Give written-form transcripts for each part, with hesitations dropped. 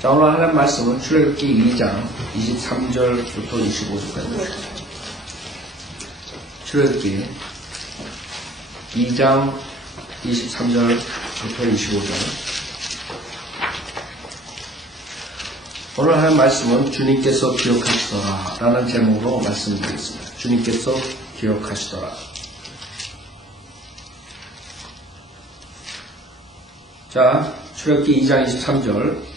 자, 오늘 하는 말씀은 출애굽기 2장 23절부터 25절까지. 출애굽기 2장 23절부터 25절. 오늘 하는 말씀은 주님께서 기억하시더라 라는 제목으로 말씀드리겠습니다. 주님께서 기억하시더라. 자, 출애굽기 2장 23절.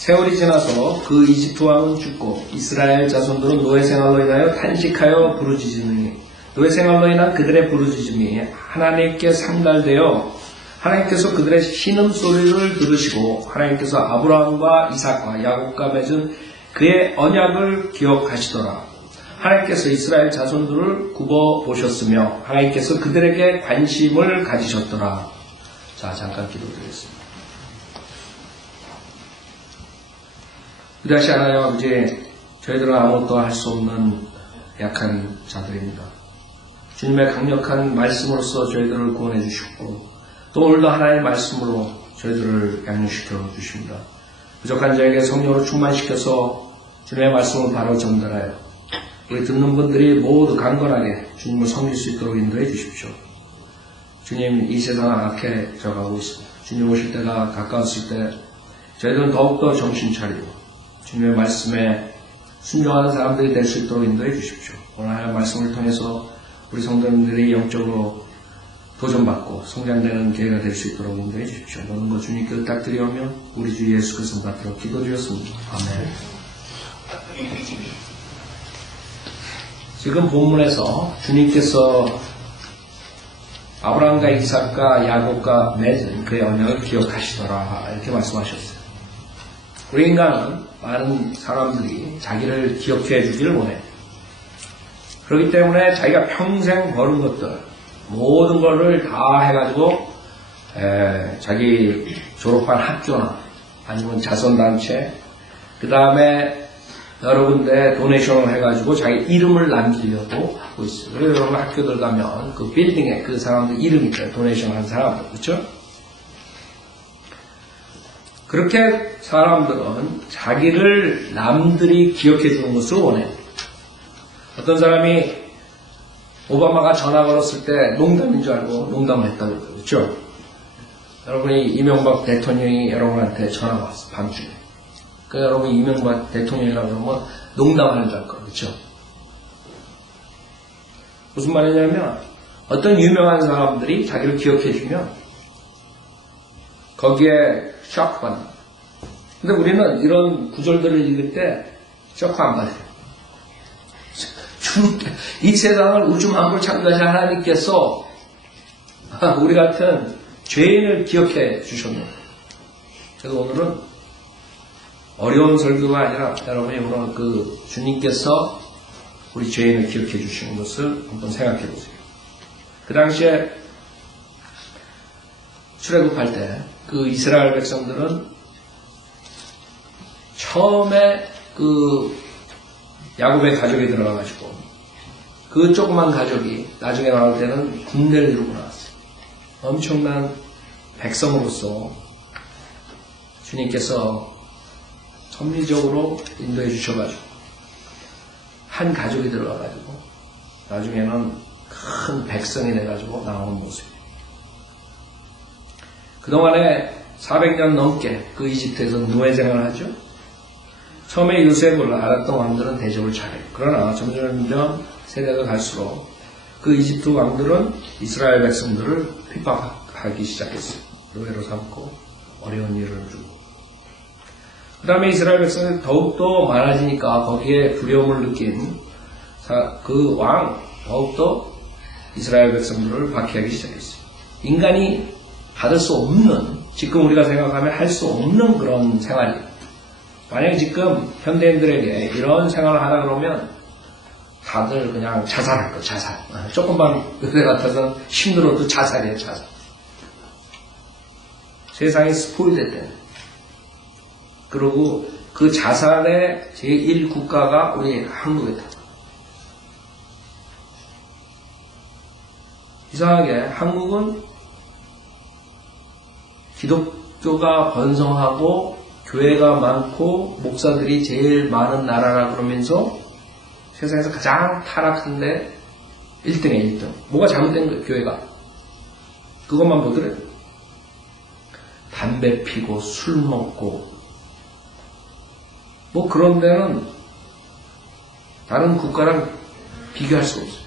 세월이 지나서 그 이집트 왕은 죽고 이스라엘 자손들은 노예 생활로 인하여 탄식하여 부르짖으니 노예 생활로 인한 그들의 부르짖음이 하나님께 상달되어 하나님께서 그들의 신음소리를 들으시고 하나님께서 아브라함과 이삭과 야곱과 맺은 그의 언약을 기억하시더라. 하나님께서 이스라엘 자손들을 굽어보셨으며 하나님께서 그들에게 관심을 가지셨더라. 자, 잠깐 기도드리겠습니다. 위대하신 하나님 아버지, 저희들은 아무것도 할 수 없는 약한 자들입니다. 주님의 강력한 말씀으로써 저희들을 구원해 주셨고 또 오늘도 하나님의 말씀으로 저희들을 양육시켜 주십니다. 부족한 저에게 성령으로 충만시켜서 주님의 말씀을 바로 전달하여 우리 듣는 분들이 모두 강건하게 주님을 섬길 수 있도록 인도해 주십시오. 주님, 이 세상은 악해져 가고 있습니다. 주님 오실 때가 가까웠을 때 저희들은 더욱더 정신 차리고 주님의 말씀에 순종하는 사람들이 될 수 있도록 인도해 주십시오. 오늘 하나님의 말씀을 통해서 우리 성도님들이 영적으로 도전받고 성장되는 기회가 될 수 있도록 인도해 주십시오. 모든 것 주님께 부탁드리오며 우리 주 예수 그리스도 받들어 기도드렸습니다. 아멘. 지금 본문에서 주님께서 아브라함과 이삭과 야곱과 맺은 그의 언약을 기억하시더라 이렇게 말씀하셨어요. 우리 인간은 많은 사람들이 자기를 기억해 주기를 원해요. 그렇기 때문에 자기가 평생 버는 것들 모든 것을 다 해가지고 자기 졸업한 학교나 아니면 자선단체 그 다음에 여러 군데 도네이션을 해가지고 자기 이름을 남기려고 하고 있어요. 그래서 여러분 학교들 가면 그 빌딩에 그 사람들 이름이 있어요. 도네이션 한 사람들. 그렇죠? 그렇게 사람들은 자기를 남들이 기억해 주는 것을 원해요. 어떤 사람이 오바마가 전화 걸었을 때 농담인 줄 알고 농담을 했다고 그러죠. 그렇죠? 여러분이 이명박 대통령이 여러분한테 전화가 왔어. 밤중에. 그러니까 여러분 이명박 대통령이라고 그러면 농담하는 줄 알 거예요. 그렇죠? 무슨 말이냐면 어떤 유명한 사람들이 자기를 기억해 주면 거기에 쇼크 받는 거예요. 근데 우리는 이런 구절들을 읽을 때 쇼크 안 받아요. 이 세상을 우주만물 창조하신 하나님께서 우리 같은 죄인을 기억해 주셨네요. 그래서 오늘은 어려운 설교가 아니라 여러분이 오늘 그 주님께서 우리 죄인을 기억해 주시는 것을 한번 생각해 보세요. 그 당시에 출애굽할 때 그 이스라엘 백성들은 처음에 그 야곱의 가족이 들어가가지고 그 조그만 가족이 나중에 나올 때는 군대를 이루고 나왔어요. 엄청난 백성으로서 주님께서 섭리적으로 인도해 주셔가지고 한 가족이 들어가가지고 나중에는 큰 백성이 돼가지고 나오는 모습이에요. 그동안에 400년 넘게 그 이집트에서 노예 생활을 하죠. 처음에 요셉을 알았던 왕들은 대접을 잘해요. 그러나 점점 세대가 갈수록 그 이집트 왕들은 이스라엘 백성들을 핍박하기 시작했어요. 노예로 삼고 어려운 일을 주고. 그 다음에 이스라엘 백성이 더욱더 많아지니까 거기에 두려움을 느낀 그 왕 더욱더 이스라엘 백성들을 박해하기 시작했어요. 인간이 받을 수 없는, 지금 우리가 생각하면 할 수 없는 그런 생활이에요. 만약에 지금 현대인들에게 이런 생활을 하다 그러면 다들 그냥 자살할 거예요. 자살. 조금만 그때 같아서는 힘들어도 자살이에요. 자살. 세상이 스포일됐대요. 그리고 그 자살의 제1국가가 우리 한국이다. 이상하게 한국은 기독교가 번성하고 교회가 많고 목사들이 제일 많은 나라라 그러면서 세상에서 가장 타락한데 1등에 1등. 뭐가 잘못된 거예요, 교회가? 그것만 보더래요. 담배 피고 술 먹고 뭐 그런 데는 다른 국가랑 비교할 수 없어요.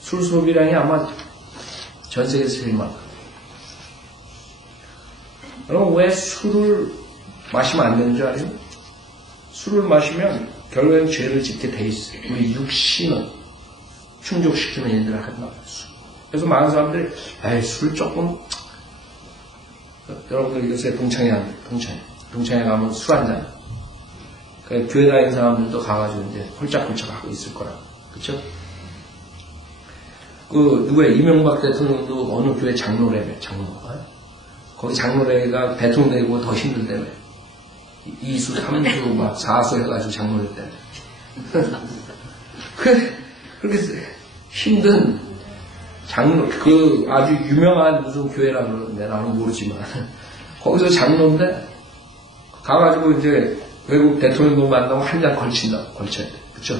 술 소비량이 아마 전 세계에서 제일 많아요. 여러분 왜 술을 마시면 안 되는 줄 알아요? 술을 마시면 결국엔 죄를 짓게 돼 있어요. 우리 육신을 충족시키는 일들을 한단 말이에요. 그래서 많은 사람들이 에이 술 조금 여러분들 이것에 동창회 가면 술 한잔 교회 다니는 사람들도 가가지고 이제 홀짝홀짝 하고 있을 거라 그쵸? 누구야 이명박 대통령도 어느 교회 장로래며 거기 장로래가 대통령 되고 더 힘들다며 이수 삼수 막 사수 해가지고 장로래 때문에 그렇게 힘든 장로 아주 유명한 무슨 교회라 그러는데 나는 모르지만 거기서 장로인데 가가지고 이제 외국 대통령도 만나고 한 잔 걸쳐야 돼 그쵸?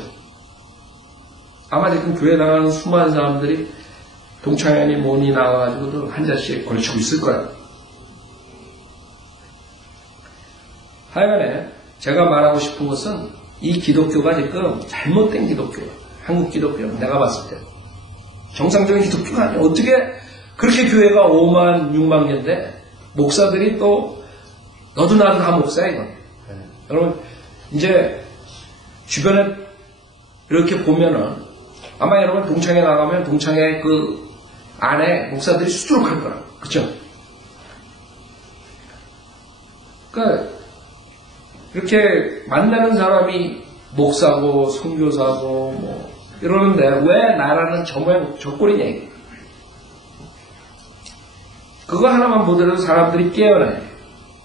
아마 지금 교회 나가는 수많은 사람들이 동창회니 뭐니 나와가지고도 한 잔씩 걸치고 있을 거야. 하여간에 제가 말하고 싶은 것은 이 기독교가 지금 잘못된 기독교야. 한국 기독교 내가 봤을 때 정상적인 기독교가 아니야. 어떻게 그렇게 교회가 5만 6만 개인데 목사들이 또 너도 나도 다 목사야 이건. 여러분 이제 주변에 이렇게 보면은 아마 여러분 동창회 나가면 동창회 그 안에 목사들이 수두룩할 거라. 그쵸? 그러니까 이렇게 만나는 사람이 목사고 선교사고 뭐 이러는데 왜 나라는 저 모양 저 꼴이냐 이게. 그거 하나만 보더라도 사람들이 깨어나요.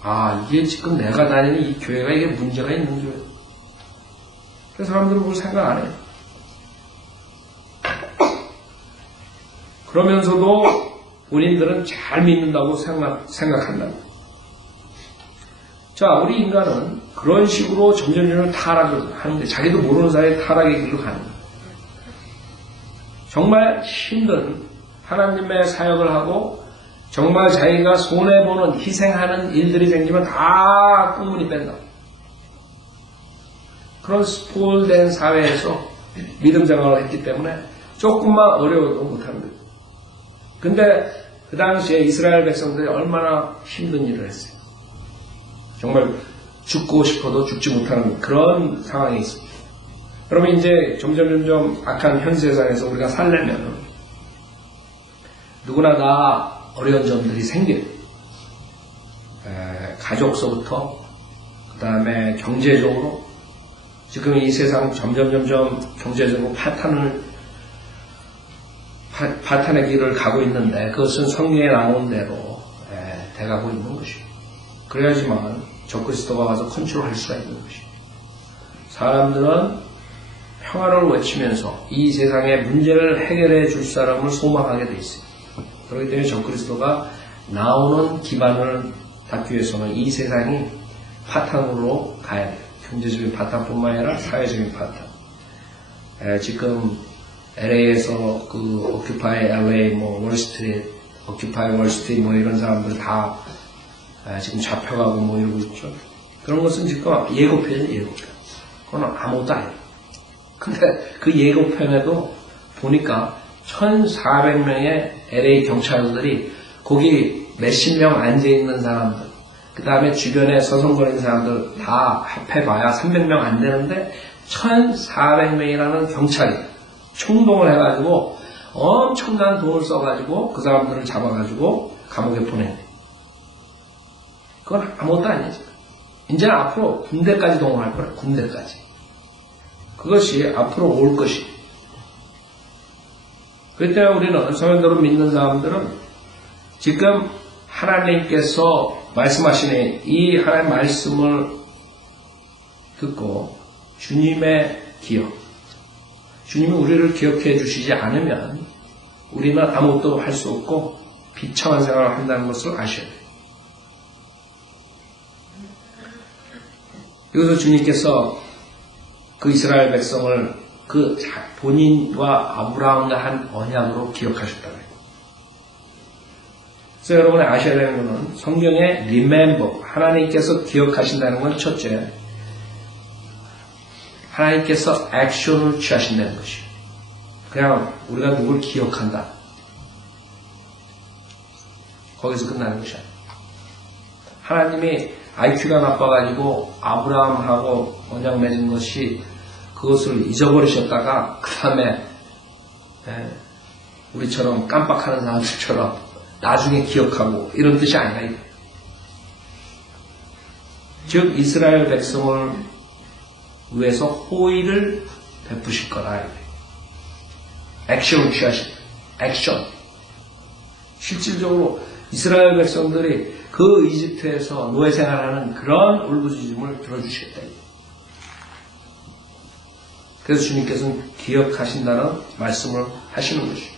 아 이게 지금 내가 다니는 이 교회가 이게 문제가 있는 교회. 그래서 사람들은 그걸 생각 안 해요. 그러면서도 본인들은 잘 믿는다고 생각한다. 자, 우리 인간은 그런 식으로 점점 타락을 하는데 자기도 모르는 사이에 타락의 길로 가는 거예요. 정말 힘든 하나님의 사역을 하고 정말 자기가 손해보는 희생하는 일들이 생기면 다 꽁무니 뺀다. 그런 스포일된 사회에서 믿음 생활을 했기 때문에 조금만 어려워도 못하는 거예요. 근데 그 당시에 이스라엘 백성들이 얼마나 힘든 일을 했어요. 정말 죽고 싶어도 죽지 못하는 그런 상황이 있습니다. 여러분 이제 점점 악한 현 세상에서 우리가 살려면 누구나 다 어려운 점들이 생겨요. 가족서부터 그 다음에 경제적으로 지금 이 세상 점점 경제적으로 파탄의 길을 가고 있는데 그것은 성경에 나온 대로 돼가고 있는 것이에요. 그래야지만 적그리스도가 와서 컨트롤할 수가 있는 것이에요. 사람들은 평화를 외치면서 이 세상의 문제를 해결해 줄 사람을 소망하게 돼 있어요. 그렇기 때문에 적그리스도가 나오는 기반을 닫기 위해서는 이 세상이 파탄으로 가야 돼요. 경제적인 파탄뿐만 아니라 사회적인 파탄. 지금 LA에서 그 오큐파이 LA 뭐 월스트리트, 오큐파이 월스트리트 뭐 이런 사람들 다 지금 잡혀가고 뭐 이러고 있죠. 그런 것은 지금 예고편이에요, 예고편. 그건 아무것도 아니에요. 근데 그 예고편에도 보니까 1,400명의 LA 경찰들이 거기 몇십 명 앉아있는 사람들, 그 다음에 주변에 서성거리는 사람들 다 합해봐야 300명 안 되는데 1,400명이라는 경찰이 총동을 해가지고 엄청난 돈을 써가지고 그 사람들을 잡아가지고 감옥에 보내요. 그건 아무것도 아니에요. 이제는 앞으로 군대까지 동원할 거예요. 군대까지. 그것이 앞으로 올 것이. 그렇기 때문에 우리는 성현도를 믿는 사람들은 지금 하나님께서 말씀하시는 이 하나님의 말씀을 듣고 주님의 기억, 주님이 우리를 기억해 주시지 않으면 우리는 아무것도 할 수 없고 비참한 생활을 한다는 것을 아셔야 돼요. 여기서 주님께서 그 이스라엘 백성을 그 본인과 아브라함과 한 언약으로 기억하셨다고 해요. 그래서 여러분이 아셔야 되는 것은 성경에 remember, 하나님께서 기억하신다는 건 첫째, 하나님께서 액션을 취하신다는 것이에요. 그냥 우리가 누굴 기억한다. 거기서 끝나는 것이 아니에요. 하나님이 IQ가 나빠가지고 아브라함하고 언약 맺은 것이 그것을 잊어버리셨다가 그 다음에 우리처럼 깜빡하는 사람들처럼 나중에 기억하고 이런 뜻이 아니라, 즉 이스라엘 백성을 위해서 호의를 베푸실 거라. 액션을 취하실 액션. 실질적으로 이스라엘 백성들이 그 이집트에서 노예 생활하는 그런 울부짖음을 들어주시겠다. 그래서 주님께서는 기억하신다는 말씀을 하시는 것이죠.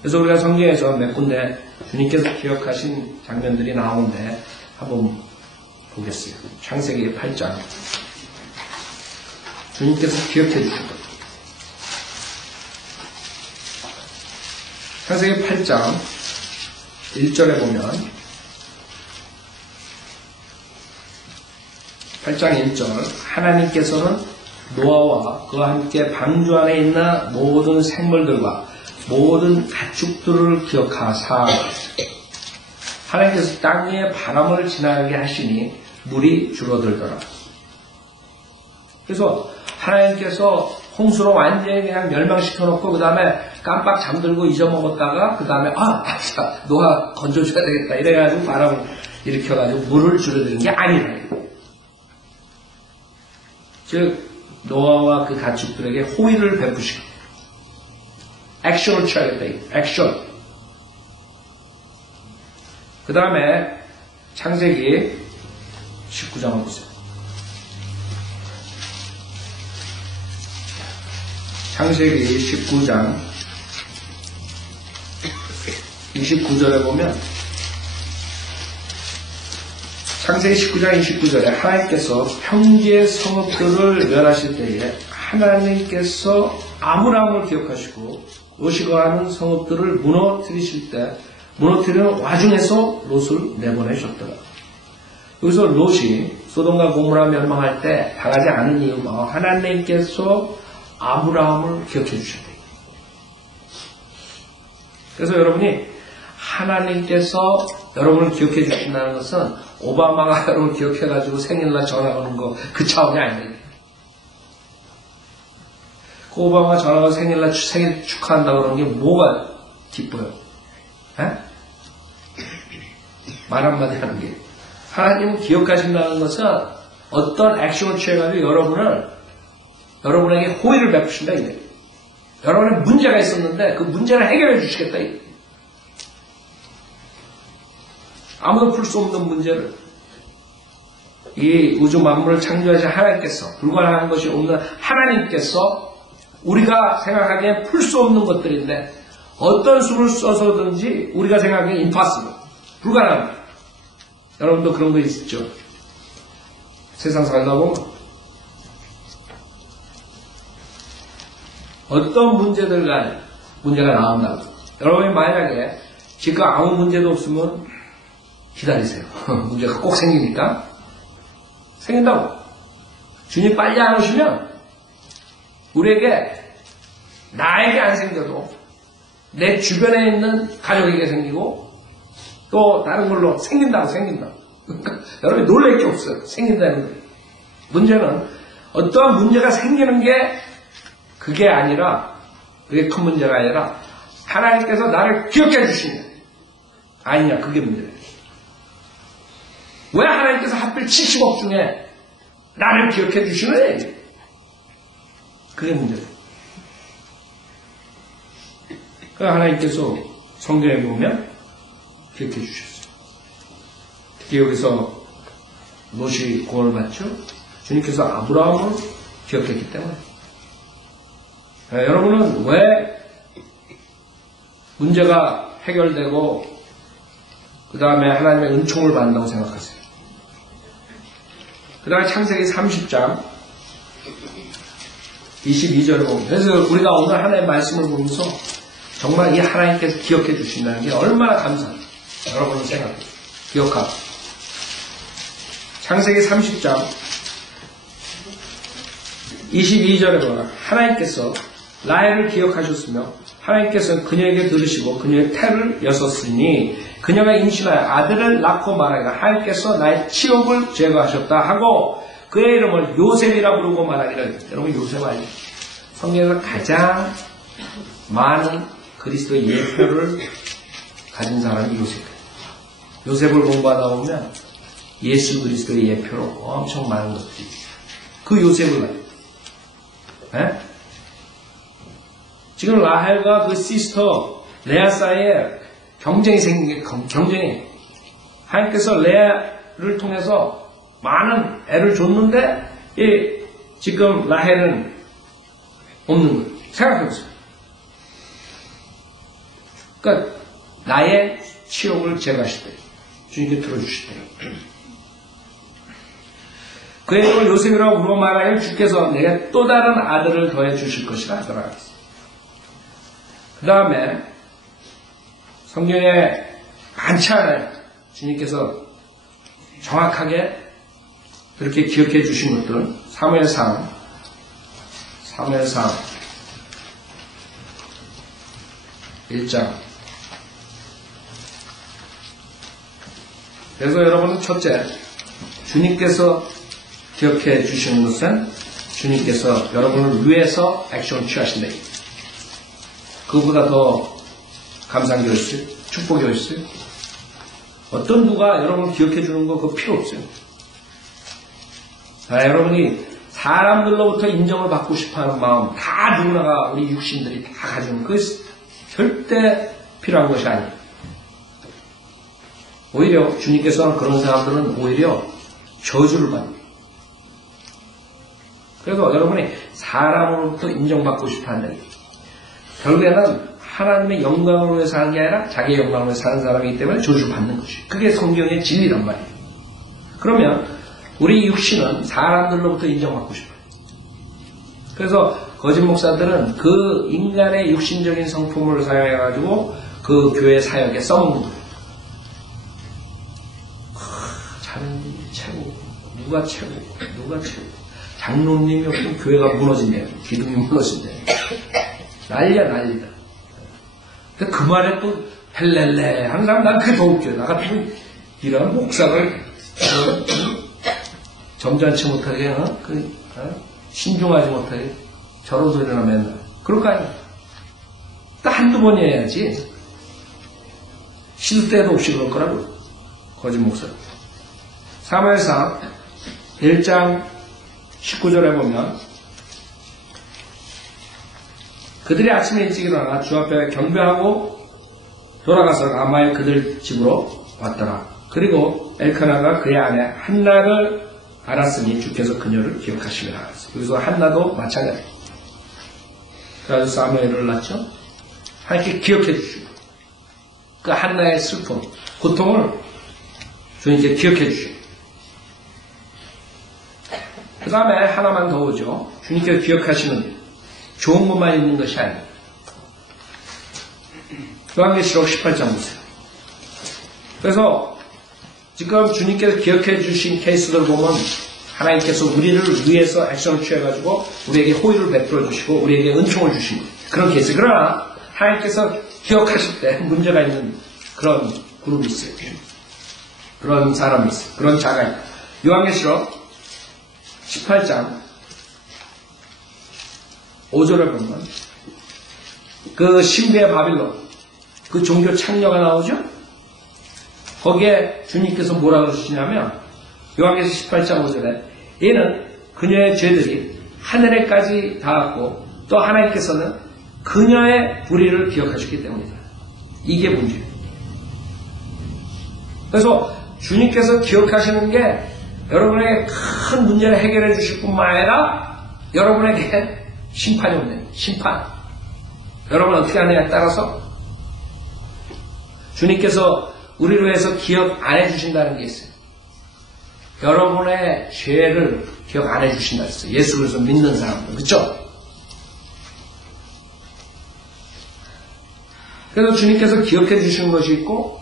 그래서 우리가 성경에서 몇 군데 주님께서 기억하신 장면들이 나오는데 한번 보겠어요. 창세기 8장. 주님께서 기억해 주신 것. 창세기 8장 1절에 보면 8장 1절 하나님께서는 노아와 그와 함께 방주 안에 있는 모든 생물들과 모든 가축들을 기억하사 하나님께서 땅 위에 바람을 지나게 하시니 물이 줄어들더라. 그래서 하나님께서 홍수로 완전히 그냥 멸망시켜놓고 그 다음에 깜빡 잠들고 잊어먹었다가 그 다음에 노아 건져줘야 되겠다 이래가지고 바람을 일으켜가지고 물을 줄여드린 게 아니라, 즉 노아와 그 가축들에게 호의를 베푸시고 액션을 취하겠다. 액션. 그 다음에 창세기 19장을 보세요. 창세기 19장 29절에 보면 창세기 19장 29절에 하나님께서 평지의 성읍들을 멸하실 때에 하나님께서 아브라함을 기억하시고 롯이 거하는 성읍들을 무너뜨리실 때 무너뜨리는 와중에서 롯을 내보내셨더라. 여기서 롯이 소돔과 고모라 멸망할 때 당하지 않은 이유가 하나님께서 아브라함을 기억해 주셨다. 그래서 여러분이 하나님께서 여러분을 기억해 주신다는 것은 오바마가 여러분을 기억해가지고 생일날 전화 오는 거 그 차원이 아닙니다. 그 오바마 전화가 생일 축하한다 그러는 게 뭐가 기뻐요? 에? 말 한마디 하는 게. 하나님은 기억하신다는 것은 어떤 액션을 취해가지고 여러분에게 호의를 베푸신다. 이게. 여러분의 문제가 있었는데 그 문제를 해결해 주시겠다. 이게. 아무도 풀 수 없는 문제를 이 우주 만물을 창조하신 하나님께서, 불가능한 것이 없는 하나님께서 우리가 생각하기에 풀 수 없는 것들인데 어떤 수를 써서든지 우리가 생각하기에 impossible, 불가능합니다. 여러분도 그런 거 있죠? 세상 살다 보면 어떤 문제들 간에 문제가 나온다고. 여러분이 만약에 지금 아무 문제도 없으면 기다리세요. 문제가 꼭 생기니까. 생긴다고. 주님 빨리 안 오시면 우리에게, 나에게 안 생겨도 내 주변에 있는 가족에게 생기고 또 다른 걸로 생긴다고. 그러니까 여러분이 놀랄 게 없어요. 생긴다는 거예요. 문제는 어떠한 문제가 생기는 게 그게 아니라, 그게 큰 문제가 아니라 하나님께서 나를 기억해 주시냐 아니냐, 그게 문제예요. 왜 하나님께서 하필 70억 중에 나를 기억해 주시느냐, 그게 문제예요. 그래서 하나님께서 성경에 보면 기억해 주셨어요. 특히 여기서 롯이 구원을 받죠. 주님께서 아브라함을 기억했기 때문에. 여러분은 왜 문제가 해결되고 그 다음에 하나님의 은총을 받는다고 생각하세요? 그 다음에 창세기 30장 22절에 보면, 그래서 우리가 오늘 하나님의 말씀을 보면서 정말 이 하나님께서 기억해 주신다는 게 얼마나 감사합니다. 여러분은 생각해요. 기억하고. 창세기 30장 22절에 보면 하나님께서 라헬을 기억하셨으며 하나님께서는 그녀에게 들으시고 그녀의 태를 여섰으니 그녀가 임신하여 아들을 낳고 말하기를 하나님께서 나의 치욕을 제거하셨다 하고 그의 이름을 요셉이라 부르고 말하기를. 여러분 요셉 알죠? 성경에서 가장 많은 그리스도의 예표를 가진 사람이 요셉이에요. 요셉을 공부하다 보면 예수 그리스도의 예표로 엄청 많은 것들이 그 요셉을 가요. 네? 지금 라헬과 그 시스터 레아 사이에 경쟁이 생긴 게 경쟁이. 하나님께서 레아를 통해서 많은 애를 줬는데 지금 라헬은 없는 거예요. 생각해보세요. 그러니까 나의 치욕을 제거하시되 주님께 들어주시되 그의 이름을 요셉이라고 부르고 말하기를 주께서 내게 또 다른 아들을 더해 주실 것이라 하더라. 그 다음에 성경에 많지 않아요. 주님께서 정확하게 그렇게 기억해 주신 것들. 사무엘상 1장. 그래서 여러분은 첫째, 주님께서 기억해 주시는 것은 주님께서 여러분을 위해서 액션을 취하신다. 그보다 더 감사한 게 있어요? 축복이 있어요? 어떤 누가 여러분을 기억해 주는 거 그거 필요 없어요. 여러분이 사람들로부터 인정을 받고 싶어하는 마음 다 누구나가 우리 육신들이 다 가지는 그 절대 필요한 것이 아니에요. 오히려 주님께서는 그런 사람들은 오히려 저주를 받는 거예요. 그래서 여러분이 사람으로부터 인정받고 싶어한다. 결국에는 하나님의 영광을 위해서 사는 게 아니라 자기의 영광을 위해서 사는 사람이기 때문에 저주를 받는 것이에요. 그게 성경의 진리란 말이에요. 그러면 우리 육신은 사람들로부터 인정받고 싶어요. 그래서 거짓 목사들은 그 인간의 육신적인 성품을 사용해가지고 그 교회 사역에 써먹는 거예요. 자는 최고, 누가 최고. 장로님이 없으면 교회가 무너진대요. 기둥이 무너진대요. 난리야. 근데 그 말에 또 헬렐레 하는 사람 난 그게 더 웃겨요. 나 같으면 이런 목사를 점잖지 못하게 신중하지 못하게 저런 소리나 맨날 그럴 거 아니에요. 딱 한두 번이 해야지. 시도 때도 없이 그럴 거라고. 거짓 목사. 사무엘상 1장 19절에 보면 그들이 아침에 일찍 일어나 주 앞에 경배하고 돌아가서 라마의 그들 집으로 왔더라. 그리고 엘카나가 그의 아내 한나를 알았으니 주께서 그녀를 기억하시리라. 그래서 한나도 마찬가지. 그래서 사무엘을 낳죠. 하나님께 기억해 주시고 그 한나의 슬픔, 고통을 주님께 기억해 주시고 그 다음에 하나만 더 오죠. 주님께서 기억하시는 좋은 것만 있는 것이 아니에요. 요한계시록 18장 보세요. 그래서 지금 주님께서 기억해 주신 케이스들 보면 하나님께서 우리를 위해서 액션을 취해가지고 우리에게 호의를 베풀어 주시고 우리에게 은총을 주신 그런 케이스. 그러나 하나님께서 기억하실 때 문제가 있는 그런 그룹이 있어요. 그런 사람이 있어요. 그런 자가 있어요. 요한계시록 18장 5절을 보면 그 신비의 바빌론 그 종교 창녀가 나오죠. 거기에 주님께서 뭐라고 그러시냐면 요한계시록 18장 5절에 얘는 그녀의 죄들이 하늘에까지 닿았고 또 하나님께서는 그녀의 불의를 기억하셨기 때문이다. 이게 문제예요. 그래서 주님께서 기억하시는 게 여러분에게 큰 문제를 해결해 주실 뿐만 아니라 여러분에게 심판이 오네. 심판. 여러분 어떻게 하느냐에 따라서 주님께서 우리를 위해서 기억 안 해주신다는 게 있어요. 여러분의 죄를 기억 안 해주신다 했어요. 예수 그리스도 믿는 사람들. 그쵸? 그래서 주님께서 기억해 주시는 것이 있고,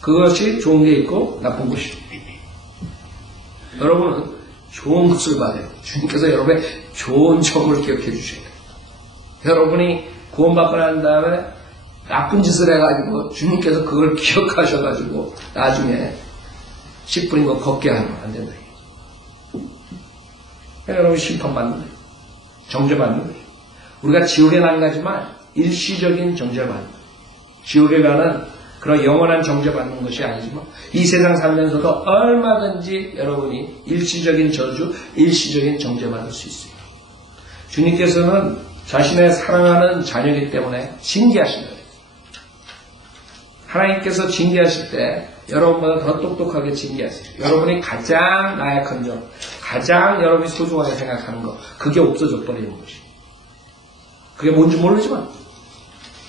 그것이 좋은 게 있고, 나쁜 것이 있고. 여러분은 좋은 것을 받아요. 주님께서 여러분의 좋은 점을 기억해 주셔야 돼요. 여러분이 구원받고 난 다음에 나쁜 짓을 해가지고 주님께서 그걸 기억하셔가지고 나중에 씨 뿌린 거 걷게 하면 안 된다. 여러분 심판받는 거예요. 정죄받는 거예요. 우리가 지옥에 안 가지만 일시적인 정죄받는 거예요. 지옥에 가는 그런 영원한 정죄받는 것이 아니지만 이 세상 살면서도 얼마든지 여러분이 일시적인 저주, 일시적인 정죄받을 수 있어요. 주님께서는 자신의 사랑하는 자녀이기 때문에 징계하신 거예요. 하나님께서 징계하실 때 여러분보다 더 똑똑하게 징계하세요. 여러분이 가장 나약한 점, 가장 여러분이 소중하게 생각하는 것, 그게 없어져 버리는 것이. 그게 뭔지 모르지만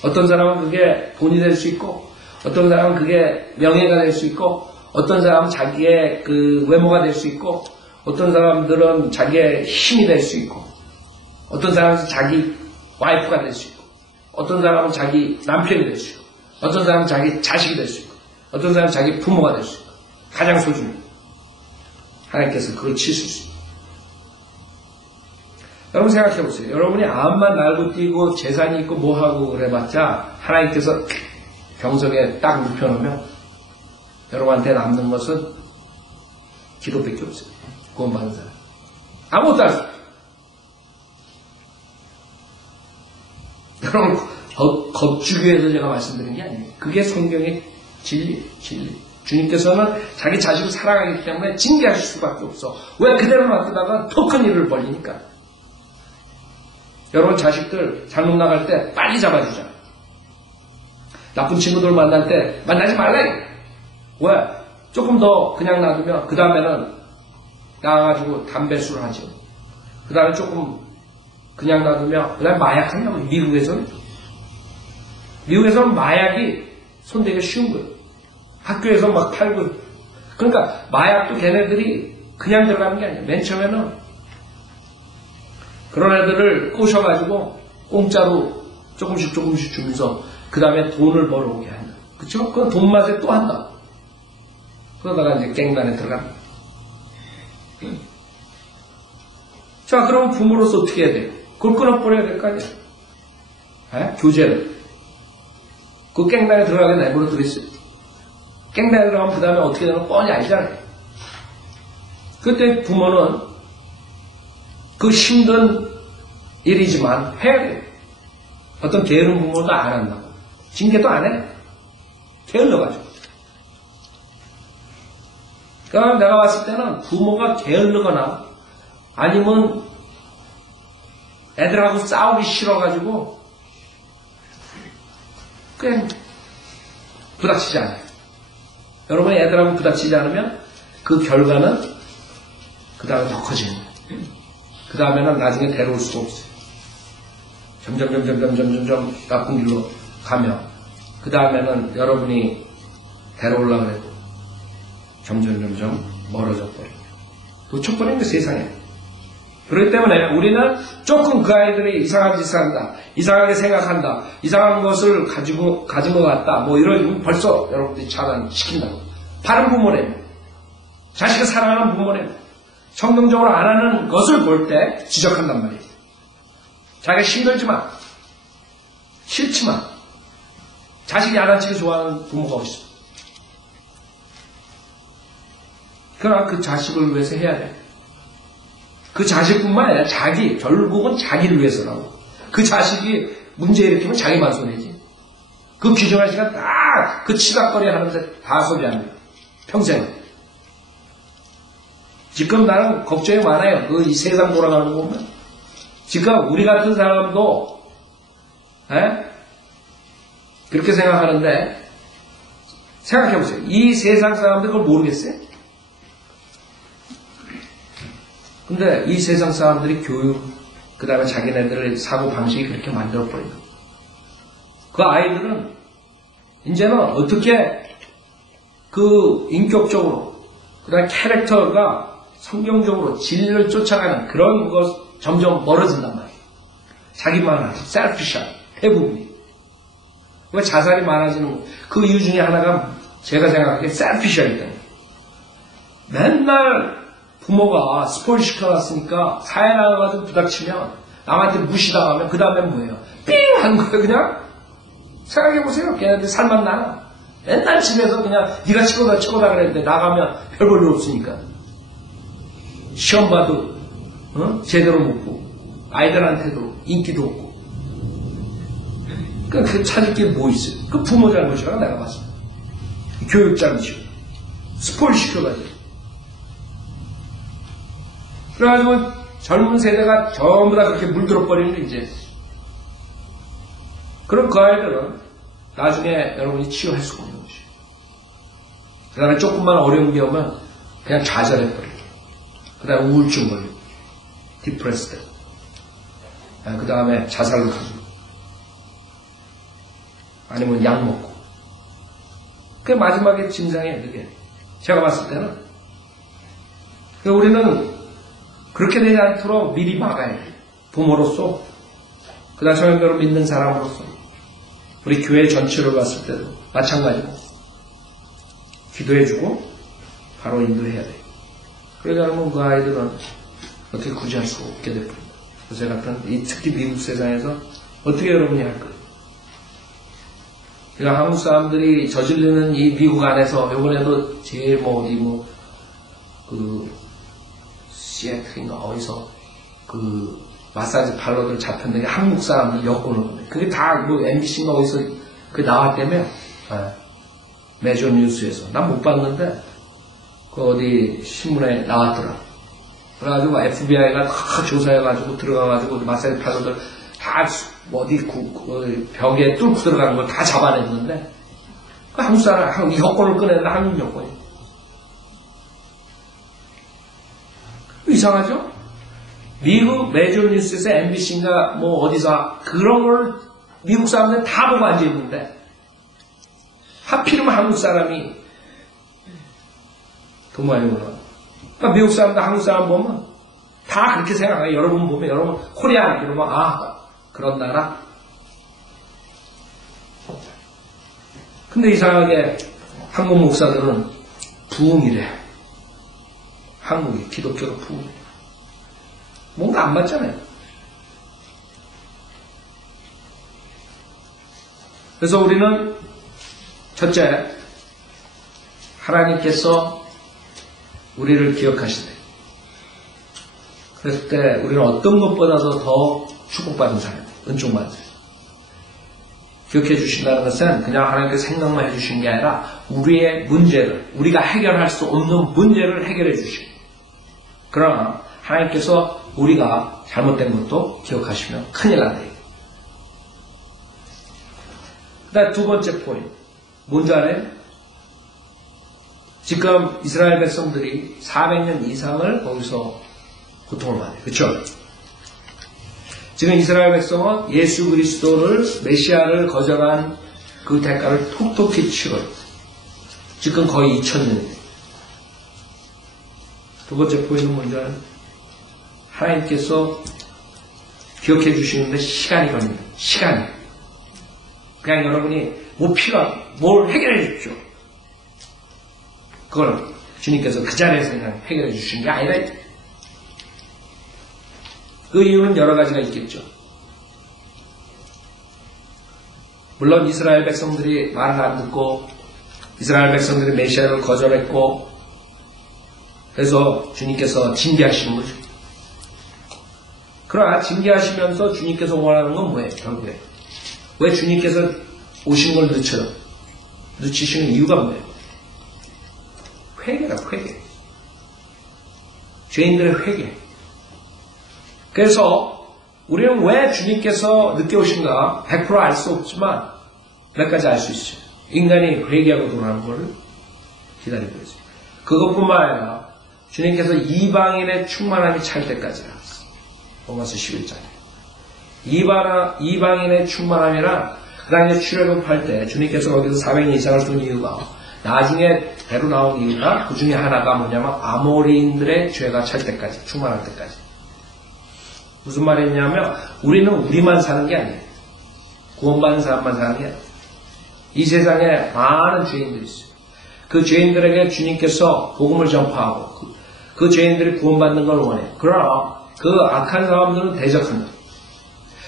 어떤 사람은 그게 돈이 될 수 있고, 어떤 사람은 그게 명예가 될 수 있고, 어떤 사람은 자기의 그 외모가 될 수 있고, 어떤 사람들은 자기의 힘이 될 수 있고, 어떤 사람은 자기 와이프가 될 수 있고, 어떤 사람은 자기 남편이 될 수 있고, 어떤 사람은 자기 자식이 될 수 있고, 어떤 사람은 자기 부모가 될 수 있고, 가장 소중해. 하나님께서 그걸 치실 수 있고. 여러분 생각해 보세요. 여러분이 암만 날고 뛰고 재산이 있고 뭐하고 그래봤자 하나님께서 병석에 딱 눕혀놓으면 여러분한테 남는 것은 기도밖에 없어요. 구원받은 사람. 아무것도 할 수 없어요. 여러분 겁주기 위해서 제가 말씀드린 게 아니에요. 그게 성경의 진리. 주님께서는 자기 자식을 사랑하기 때문에 징계하실 수밖에 없어. 왜 그대로 놔두다가 더 큰 일을 벌리니까. 여러분 자식들 장롱 나갈 때 빨리 잡아주자. 나쁜 친구들 만날 때 만나지 말라. 왜? 조금 더 그냥 놔두면 그 다음에는 나가가지고 담배 술 하죠. 그 다음에 조금 그냥 놔두면 그 다음에 마약 한다고. 미국에서는 마약이 손대기가 쉬운 거예요. 학교에서 막 팔고. 그러니까 마약도 걔네들이 그냥 들어가는 게 아니에요. 맨 처음에는 그런 애들을 꼬셔가지고 공짜로 조금씩 주면서 그 다음에 돈을 벌어오게 한다. 그쵸? 그건 돈 맛에 또 한다. 그러다가 이제 갱단에 들어갑니다. 자, 그럼 부모로서 어떻게 해야 돼요? 그걸 끊어버려야 될 거 아니에요? 교제를. 그 갱단에 들어가게 내버려 두겠어요. 갱단에 들어가면 그 다음에 어떻게 되는 건 뻔히 알잖아요. 그때 부모는 그 힘든 일이지만 해야 돼요. 어떤 게으른 부모도 안 한다고. 징계도 안 해. 게을러가지고. 그러니까 내가 봤을 때는 부모가 게을르거나 아니면 애들하고 싸우기 싫어가지고 그냥 부닥치지 않아요. 여러분이 애들하고 부닥치지 않으면 그 결과는 그 다음에 더 커지는 거예요. 그 다음에는 나중에 데려올 수가 없어요. 점점 나쁜 길로 가면 그 다음에는 여러분이 데려오려고 해도 점점 멀어져 버려요. 놓쳐버리는 게 세상에. 그렇기 때문에 우리는 조금 그 아이들이 이상한 짓을 한다, 이상하게 생각한다, 이상한 것을 가진 것 같다, 뭐 이런 벌써 여러분들이 차단시킨다고. 바른 부모래요. 자식을 사랑하는 부모래요. 성경적으로 안 하는 것을 볼 때 지적한단 말이에요. 자기가 힘들지만, 싫지만, 자식이 야단치기 좋아하는 부모가 어딨어. 그러나 그 자식을 위해서 해야 돼. 그 자식뿐만 아니라 결국은 자기를 위해서라고. 그 자식이 문제 일으키면 자기만 손해지. 그 귀중한 시간 다 그 치닥거리 하는데 다 소비합니다. 평생. 지금 나는 걱정이 많아요. 이 세상 돌아가는 거 보면. 지금 우리 같은 사람도 그렇게 생각하는데 생각해보세요. 이 세상 사람들 그걸 모르겠어요? 근데 이 세상 사람들이 교육, 그 다음에 자기네들의 사고방식이 그렇게 만들어버린다. 그 아이들은 이제는 어떻게 그 인격적으로 그 다음에 캐릭터가 성경적으로 진리를 쫓아가는 그런 것 점점 멀어진단 말이에요. 자기만 하고, 셀피시한, 대부분이. 왜 자살이 많아지는 그 이유 중에 하나가 제가 생각하기에 셀피시하기 때문에. 맨날 부모가 스포일 시켜놨으니까 사회 나가가지고 부닥치면 남한테 무시당하면 그 다음엔 뭐예요? 삥! 하는 거예요, 그냥. 생각해보세요. 걔네들 살만 나. 맨날 집에서 그냥 네가 치고다 그랬는데 나가면 별 볼 일 없으니까. 시험 봐도 제대로 못 보고 아이들한테도 인기도 없고. 그러니까 그 찾을 게 뭐 있어요? 그 부모 잘못이라고 내가 봤어. 교육 잘못이고 스포일 시켜가지고. 그래가지고 젊은 세대가 전부 다 그렇게 물들어 버리는 이제. 그럼 그 아이들은 나중에 여러분이 치유할 수가 없는 것이에요. 그 다음에 조금만 어려운 게 오면 그냥 좌절해버리고, 그 다음에 우울증 걸리고, 디프레스 되고, 그 다음에 자살로 가고, 아니면 약 먹고. 그게 마지막에 증상이에요, 그게. 제가 봤을 때는. 우리는 그렇게 되지 않도록 미리 막아야 돼요. 부모로서, 그 다음에 성경대로 믿는 사람으로서, 우리 교회 전체를 봤을 때도 마찬가지고, 기도해주고, 바로 인도해야 돼요. 그러지 않으면 그 아이들은 어떻게 구제할 수가 없게 됩니다. 요새 같은, 특히 미국 세상에서 어떻게 여러분이 할 거예요? 그러니까 한국 사람들이 저지르는 이 미국 안에서, 요번에도 제일 시애틀인가 어디서, 마사지 팔러들 잡혔는데 한국 사람들 여권을 보내. 그게 다 MBC인가 어디서 나왔다며? 메조 뉴스에서. 난 못 봤는데, 어디 신문에 나왔더라. 그래가지고 FBI가 다 조사해가지고 들어가가지고 마사지 팔러들 다 벽에 뚫고 들어가는 걸 다 잡아냈는데, 한국 사람, 여권을 꺼냈는데 한국 여권이. 이상하죠? 미국 메조 뉴스에서 MBC인가 어디서 그런 걸 미국 사람들 다 보고 앉아있는데, 하필이면 한국 사람이 돈 많이 올라. 그러니까 미국 사람들 한국 사람 보면 다 그렇게 생각해요. 여러분 보면, 여러분 코리안 이러면 그런 나라. 근데 이상하게 한국 목사들은 부흥이래. 한국이 기독교가 부흥. 뭔가 안 맞잖아요. 그래서 우리는 첫째, 하나님께서 우리를 기억하시되, 그랬을 때 우리는 어떤 것보다도 더 축복받은 사람, 은총받은 사람. 기억해 주신다는 것은 그냥 하나님께서 생각만 해주신 게 아니라 우리의 문제를, 우리가 해결할 수 없는 문제를 해결해 주시고, 그러나 하나님께서 우리가 잘못된 것도 기억하시면 큰일 난다. 그 다음 두 번째 포인트. 뭔지 알아요? 지금 이스라엘 백성들이 400년 이상을 거기서 고통을 받아요. 그렇죠? 지금 이스라엘 백성은 예수 그리스도를, 메시아를 거절한 그 대가를 톡톡히 치러요. 지금 거의 2000년이에요. 두 번째 포인트는 뭔지 알아요? 하나님께서 기억해 주시는데 시간이 걸립니다. 시간이. 그냥 여러분이 뭘 해결해 주십시오. 그걸 주님께서 그 자리에서 그냥 해결해 주신 게 아니라, 그 이유는 여러 가지가 있겠죠. 물론 이스라엘 백성들이 말을 안 듣고, 이스라엘 백성들이 메시아를 거절했고, 그래서 주님께서 징계하시는 거죠. 그러나 징계하시면서 주님께서 원하는 건 뭐예요? 결국에. 왜 주님께서 오신 걸 늦추시는 이유가 뭐예요? 회개라, 회개. 죄인들의 회개. 그래서 우리는 왜 주님께서 늦게 오신가 100% 알 수 없지만 몇 가지 알 수 있어요. 인간이 회개하고 돌아오는 것을 기다리고 있어요. 그것뿐만 아니라 주님께서 이방인의 충만함이 찰 때까지라. 로마서 11장. 이방인의 충만함이라, 그 다음에 출애굽할 때 주님께서 거기서 400년 이상을 둔 이유가 나중에 배로 나온 이유가 그 중에 하나가 뭐냐면 아모리인들의 죄가 찰 때까지, 충만할 때까지. 무슨 말이냐면 우리는 우리만 사는 게 아니에요. 구원받은 사람만 사는 게 아니에요. 이 세상에 많은 죄인들이 있어요. 그 죄인들에게 주님께서 복음을 전파하고 그 죄인들이 구원받는 걸 원해요. 그러나 그 악한 사람들은 대적한다.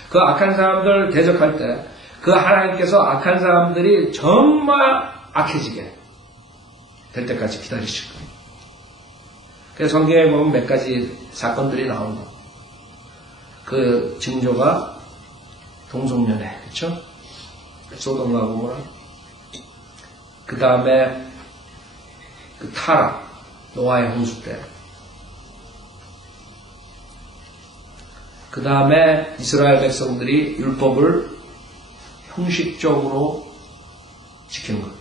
그 악한 사람들을 대적할 때 그 하나님께서 악한 사람들이 정말 악해지게 될 때까지 기다리실 거예요. 그래서 성경에 보면 몇 가지 사건들이 나온다. 그 징조가 동성연애, 그렇죠? 소돔과 고모라. 그 다음에 그 타락, 노아의 홍수 때. 그 다음에 이스라엘 백성들이 율법을 형식적으로 지키는 것.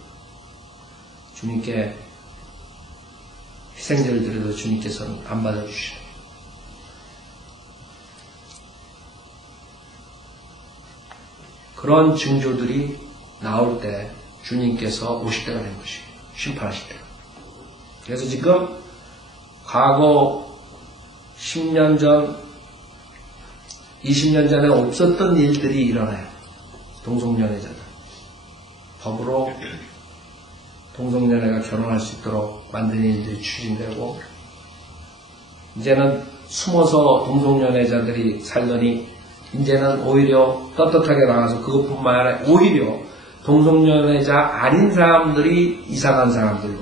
주님께 희생제를 드려도 주님께서는 안 받아주시죠. 그런 징조들이 나올 때 주님께서 오실 때가 된 것이에요. 심판하실 때가. 그래서 지금 과거 10년 전, 20년 전에 없었던 일들이 일어나요. 동성연애자들. 법으로 동성연애가 결혼할 수 있도록 만드는 일들이 추진되고, 이제는 숨어서 동성연애자들이 살더니 이제는 오히려 떳떳하게 나가서 그것뿐만 아니라 오히려 동성연애자 아닌 사람들이 이상한 사람들로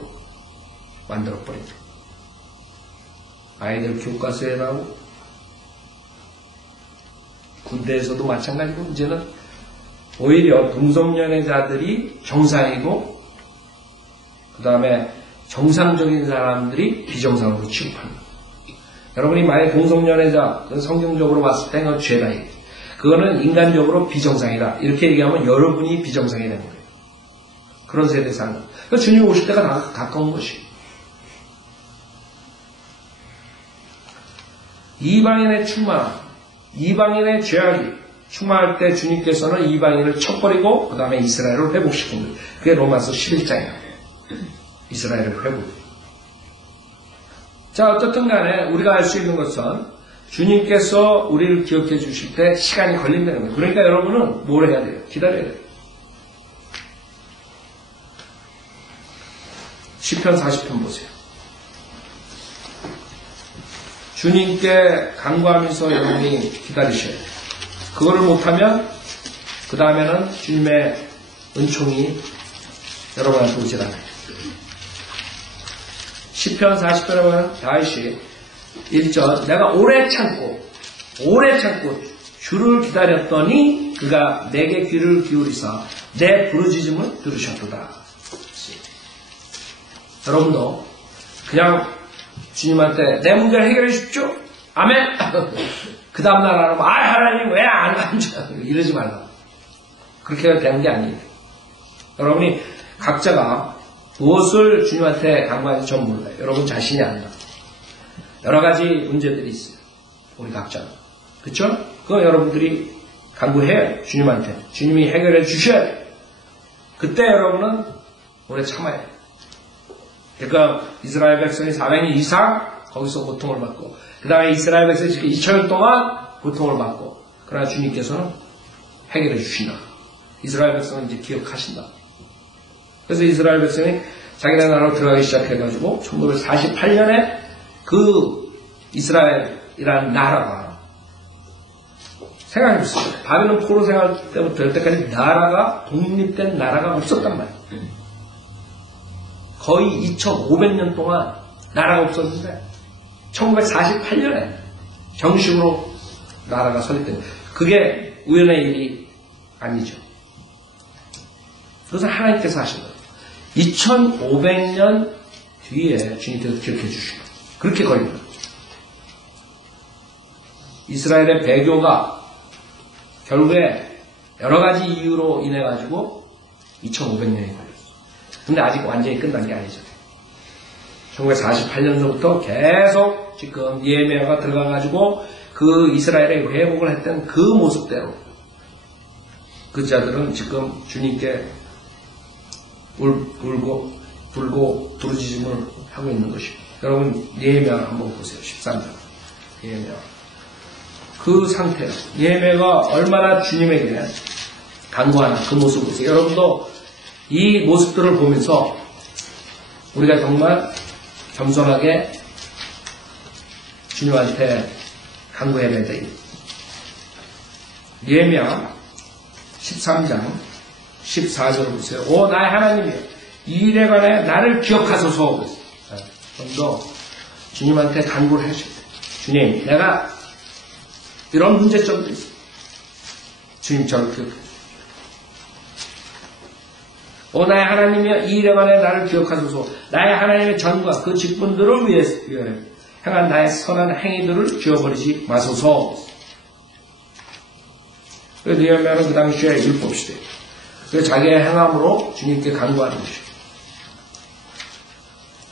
만들어버린다. 아이들 교과서에 나오고 군대에서도 마찬가지고 이제는 오히려 동성연애자들이 정상이고 그 다음에 정상적인 사람들이 비정상으로 취급합니다. 여러분이 만약 동성연애자 성경적으로 봤을 때는 죄다. 그거는 인간적으로 비정상이다. 이렇게 얘기하면 여러분이 비정상이 되는 거예요. 그런 세대 사는 거예요. 그러니까 주님 오실 때가 다 가까운 것이에요. 이방인의 충만, 이방인의 죄악이 충만할 때 주님께서는 이방인을 쳐버리고 그 다음에 이스라엘을 회복시킨 거예요. 그게 로마서 11장이에요. 이스라엘을 회복. 자, 어떻든 간에 우리가 알 수 있는 것은 주님께서 우리를 기억해 주실 때 시간이 걸린다는 거예요. 그러니까 여러분은 뭘 해야 돼요? 기다려야 돼요. 시편 40편 보세요. 주님께 간구하면서 여러분이 기다리셔야 돼요. 그거를 못하면 그 다음에는 주님의 은총이 여러분한테 오질 않아요. 시편 40편에 보면 다윗이 1절 내가 오래 참고 주를 기다렸더니 그가 내게 귀를 기울이사 내 부르짖음을 들으셨도다. 여러분도 그냥 주님한테 내 문제를 해결해 주십시오. 아멘. 그 다음날 안 하면 하나님 왜 안 하죠? 이러지 말라. 그렇게 되는 게 아니에요. 여러분이 각자가 무엇을 주님한테 간구하는지 전 몰라요. 여러분 자신이 안다. 여러 가지 문제들이 있어요. 우리 각자. 그렇죠? 그거 여러분들이 간구해요. 주님한테. 주님이 해결해 주셔야 돼요. 그때 여러분은 오래 참아야 돼요. 그러니까 이스라엘 백성이 400년 이상 거기서 고통을 받고 그 다음에 이스라엘 백성이 2000년 동안 고통을 받고 그러나 주님께서는 해결해 주신다. 이스라엘 백성은 이제 기억하신다. 그래서 이스라엘 백성이 자기네 나라로 들어가기 시작해가지고 1948년에 그 이스라엘이라는 나라가 생각해보세요. 바벨론 포로 생활 때부터 여태까지 나라가 독립된 나라가 없었단 말이에요. 거의 2500년 동안 나라가 없었는데 1948년에 정식으로 나라가 설립된 그게 우연의 일이 아니죠. 그것은 하나님께서 하신 거예요. 2500년 뒤에 주님께서 기억해 주시고 그렇게 걸립니다. 이스라엘의 배교가 결국에 여러 가지 이유로 인해 가지고 2500년이 걸렸어요. 근데 아직 완전히 끝난 게 아니죠. 1948년서부터 계속 지금 예레미야가 들어가가지고 그 이스라엘의 회복을 했던 그 모습대로 그 자들은 지금 주님께 울고 불고 부르짖음을 하고 있는 것입니다. 여러분 예레미야 한번 보세요. 13장 예레미야 그 상태 예레미야가 얼마나 주님에게 간구하나 그 모습을 보세요. 여러분도 이 모습들을 보면서 우리가 정말 겸손하게 주님한테 간구해야 된다. 예레미야 13장 14절을 보세요. 오 나의 하나님이여 이 일에 관하여 나를 기억하소서. 좀 더 주님한테 간구를 하셔야 돼요. 주님 내가 이런 문제점도 있어요. 주님 저를 기억해 주십시오. 오 나의 하나님이여 이 일에 관하여 나를 기억하소서. 나의 하나님의 전과 그 직분들을 위해서 행한 나의 선한 행위들을 지워버리지 마소서. 그래서 예레미야는 그 당시에 율법시대 그래서 자기의 행함으로 주님께 간구하는 것이죠.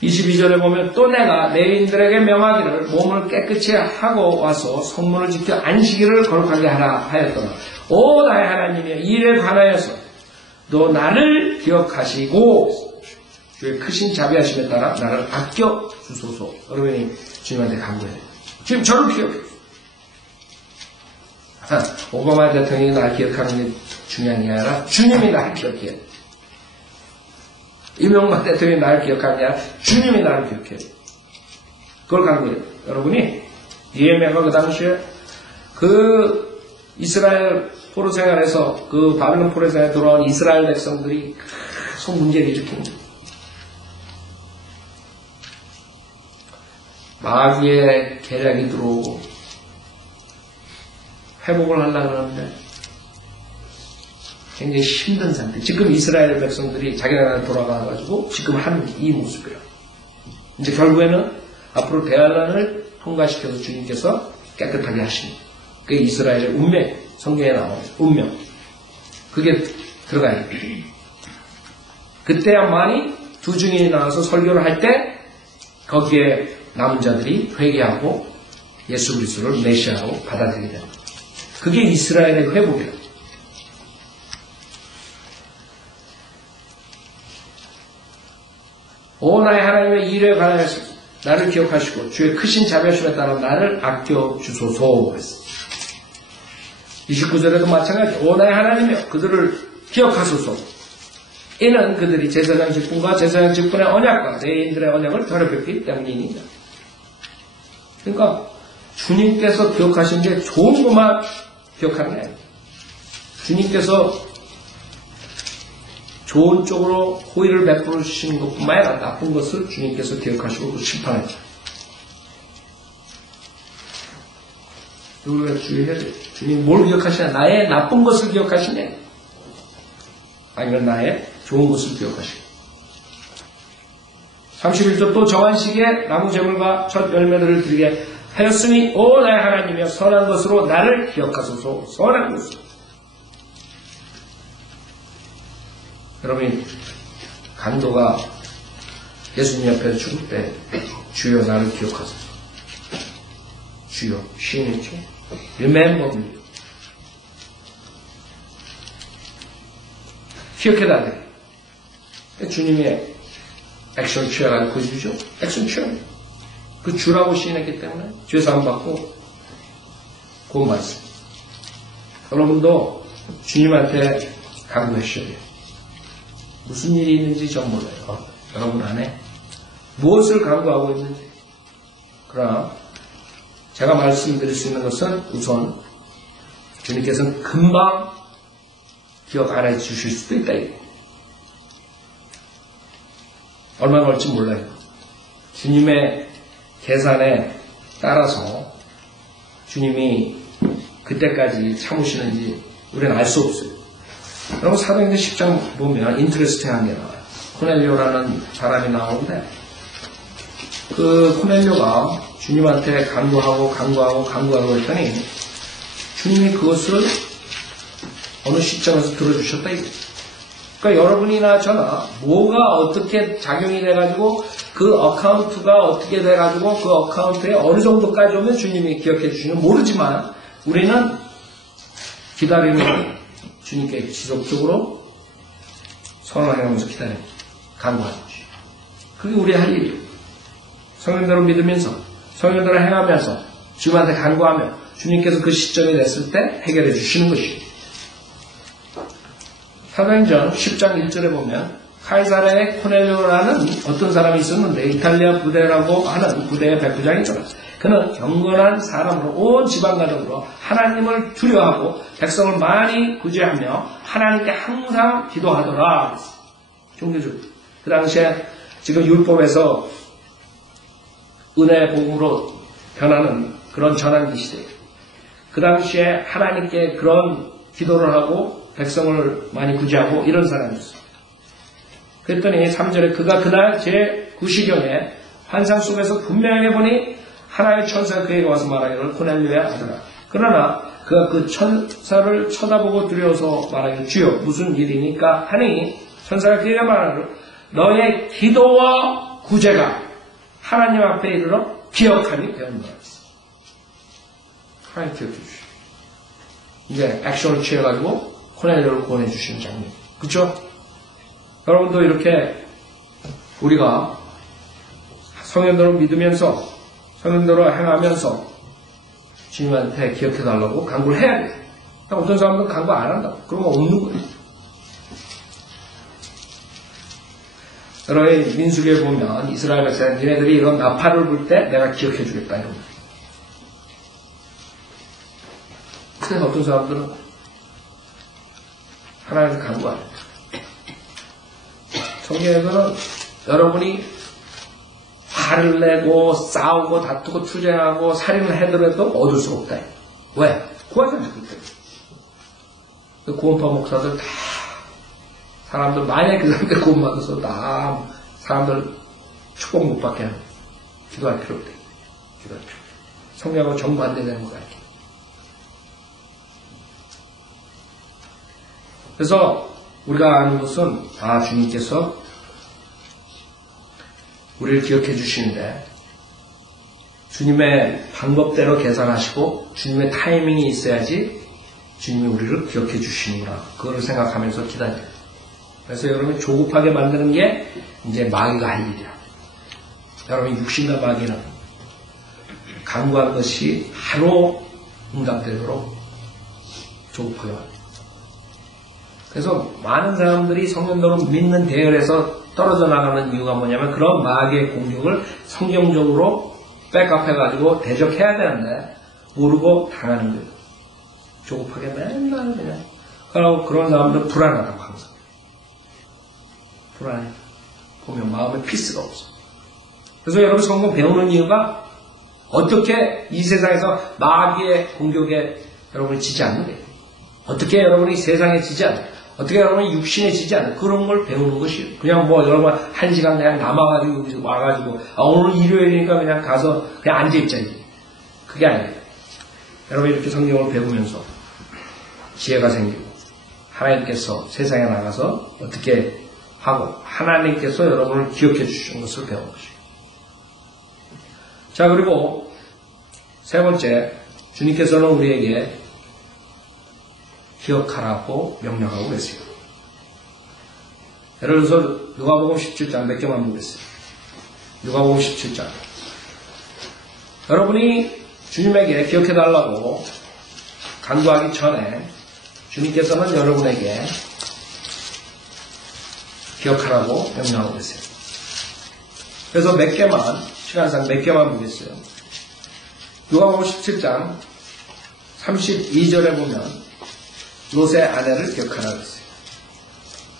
22절에 보면 또 내가 레위인들에게 명하기를 몸을 깨끗이 하고 와서 성문을 지켜 안식일을 거룩하게 하라 하였더라. 오 나의 하나님이여 이 일에 관하여서 너 나를 기억하시고 주의 크신 자비하심에 따라 나를 아껴 주소서. 여러분이 주님한테 간구해야 돼요. 지금 저를 기억해 주세요. 오바마 대통령이 나를 기억하는 게 중요한 게 아니라 주님이 나를 기억해야 돼요. 이명박 대통령이 나를 기억하는 게 아니라 주님이 나를 기억해야 돼요. 그걸 간구해요. 여러분이 예레미야가 그 당시에 그 이스라엘 포로 생활에서 그 바벨론 포로 생활에 돌아온 이스라엘 백성들이 계속 문제를 일으킨 거예요. 마귀의 계략이 들어오고 회복을 하려고 하는데 굉장히 힘든 상태. 지금 이스라엘 백성들이 자기 나라에 돌아가가지고 지금 한 이 모습이에요. 이제 결국에는 앞으로 대환란을 통과시켜서 주님께서 깨끗하게 하십니다. 그게 이스라엘의 운명, 성경에 나오는 운명. 그게 들어가야 돼요. 그때야만이 두 증인이 나와서 설교를 할 때 거기에 남은 자들이 회개하고 예수 그리스도를 메시아로 받아들이게 됩니다. 그게 이스라엘의 회복이에요. 오 나의 하나님의 일에 관하여서 나를 기억하시고 주의 크신 자비하심에 따라 나를 아껴 주소서 했어. 29절에도 마찬가지. 오 나의 하나님이여 그들을 기억하소서. 이는 그들이 제사장 직분과 제사장 직분의 언약과 레위인들의 언약을 더럽혔기 때문이니라. 그러니까 주님께서 기억하신 게 좋은 것만 기억하는 게 아니에요. 주님께서 좋은 쪽으로 호의를 베풀어 주시는 것뿐만 아니라 나쁜 것을 주님께서 기억하시고 또 심판하죠. 우리가 주의해야 돼요. 주님 뭘 기억하시냐? 나의 나쁜 것을 기억하시냐? 아니면 나의 좋은 것을 기억하시냐? 31절 또 정한 시기에 나무 제물과 첫 열매들을 드리게 하였으니 오 나의 하나님이여 선한 것으로 나를 기억하소서. 선한 것으로. 여러분 간도가 예수님 옆에 죽을 때 주여 나를 기억하소서. 주여 쉬는지 remember me. 기억해야 돼. 주님이 액션 취해가지고 보여주죠. 액션 취해. 그 주라고 시인했기 때문에 죄사함 받고 구원 받습니다. 여러분도 주님한테 간구하셔야 돼요. 무슨 일이 있는지 전 몰라요. 여러분 안에 무엇을 간구하고 있는지. 그러나 제가 말씀드릴 수 있는 것은 우선 주님께서는 금방 기억 안 해주실 수도 있다. 얼마 걸릴지 몰라요. 주님의 계산에 따라서 주님이 그때까지 참으시는지 우리는 알 수 없어요. 여러분 사도행전 10장 보면 인트레스팅한 게 나와요. 코넬료라는 사람이 나오는데 그 코넬료가 주님한테 간구하고 했더니 주님이 그것을 어느 시점에서 들어주셨다 이거예요. 그러니까 여러분이나 저나 뭐가 어떻게 작용이 돼가지고 그 어카운트가 어떻게 돼가지고 그 어카운트에 어느 정도까지 오면 주님이 기억해 주시는 모르지만 우리는 기다리는 주님께 지속적으로 선언하면서 기다립니다. 간구하는 것이. 그게 우리 할 일이에요. 성령대로 믿으면서, 성령대로 행하면서, 주님한테 간구하며, 주님께서 그 시점이 됐을 때 해결해 주시는 것이에요. 사도행전 10장 1절에 보면 카이사르의 코넬료라는 어떤 사람이 있었는데 이탈리아 부대라고 하는 부대의 백부장이죠. 그는 경건한 사람으로 온 집안 가족으로 하나님을 두려워하고 백성을 많이 구제하며 하나님께 항상 기도하더라. 종교적. 그 당시에 지금 율법에서 은혜의 복음으로 변하는 그런 전환기 시대. 그 당시에 하나님께 그런 기도를 하고 백성을 많이 구제하고 이런 사람이었어요. 그랬더니 3절에 그가 그날 제9시경에 환상 속에서 분명하게 보니 하나님의 천사가 그에게 와서 말하기를 코넬료야 하더라. 그러나 그가 그 천사를 쳐다보고 두려워서 말하기를 주여 무슨 일이니까 하니 천사가 그에게 말하기를 너의 기도와 구제가 하나님 앞에 이르러 기억함이 되었노라. 하나님 기억해 주시오. 이제 액션을 취해가지고 코넬료를 구원해 주시는 장면. 그렇죠? 여러분도 이렇게 우리가 성령대로 믿으면서 성령대로 행하면서 주님한테 기억해달라고 간구를 해야 돼요. 어떤 사람들은 간구 안 한다고. 그런 거 없는 거예요. 여러분 민수기에 보면 이스라엘 백성 니네들이 이런 나팔을 불 때 내가 기억해 주겠다 이런 거예요. 그래서 어떤 사람들은 하나님께 간구 안 해요. 성경에서는 여러분이 화를 내고 싸우고 다투고 투쟁하고 살인을 해더라도 얻을 수 없다. 왜? 구하지 않기 때문에. 그 구원파 목사들 다 사람들 만약에 그 사람들 구원 받아서 다 사람들 축복 못 받게 하는 기도할 필요 없대. 기도할 필요 없대. 성경하고 정반대되는 거 같아요. 그래서 우리가 아는 것은 주님께서 우리를 기억해 주시는데 주님의 방법대로 계산하시고 주님의 타이밍이 있어야지 주님이 우리를 기억해 주시는구나. 그거를 생각하면서 기다려요. 그래서 여러분이 조급하게 만드는 게 이제 마귀가 할 일이야. 여러분이 육신과 마귀는 간구한 것이 바로 응답되도록 조급하게 만듭니다. 그래서 많은 사람들이 성령대로 믿는 대열에서 떨어져 나가는 이유가 뭐냐면 그런 마귀의 공격을 성경적으로 백업해가지고 대적해야 되는데 모르고 당하는 거예요. 조급하게 맨날 그냥. 그러고 그런 사람들 불안하다고 항상. 불안해. 보면 마음에 피스가 없어. 그래서 여러분 성경 배우는 이유가 어떻게 이 세상에서 마귀의 공격에 여러분이 지지 않는 거예요. 어떻게 여러분이 세상에 지지 않아요. 어떻게 여러분이 육신에 지지 않아요. 그런 걸 배우는 것이에요. 그냥 여러분 한 시간 그냥 남아가지고 여기서 와가지고 오늘 일요일이니까 그냥 가서 그냥 앉아있자. 그게 아니에요. 여러분 이렇게 성경을 배우면서 지혜가 생기고 하나님께서 세상에 나가서 어떻게 하고 하나님께서 여러분을 기억해 주시는 것을 배우는 것이에요. 자, 그리고 세 번째, 주님께서는 우리에게 기억하라고 명령하고 계세요. 예를 들어서 누가복음 17장 몇 개만 보겠어요. 누가복음 17장. 여러분이 주님에게 기억해달라고 간구하기 전에 주님께서는 여러분에게 기억하라고 명령하고 계세요. 그래서 몇 개만, 시간상 몇 개만 보겠어요. 누가복음 17장 32절에 보면 롯의 아내를 기억하라 그랬어요.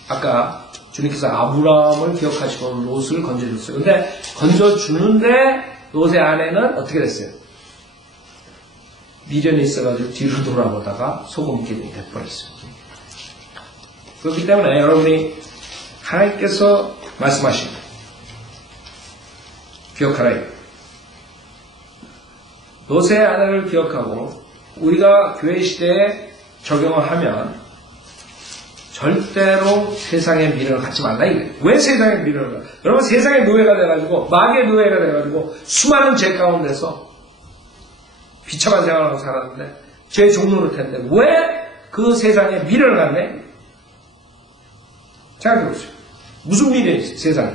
아까 주님께서 아브라함을 기억하시고 롯을 건져줬어요. 근데 건져주는데 롯의 아내는 어떻게 됐어요? 미련이 있어가지고 뒤로 돌아보다가 소금기둥이 돼버렸어요. 그렇기 때문에 여러분이 하나님께서 말씀하신 기억하라. 롯의 아내를 기억하고 우리가 교회 시대에 적용을 하면 절대로 세상의 미련을 갖지 말라 이거예요. 왜 세상의 미련을 갖지? 여러분 세상의 노예가 돼가지고 마귀의 노예가 돼가지고 수많은 죄 가운데서 비참한 생활을 하고 살았는데 죄 종로를 텐데 왜 그 세상에 미련을 갖네? 생각해보세요. 무슨 미련이 있어요 세상에?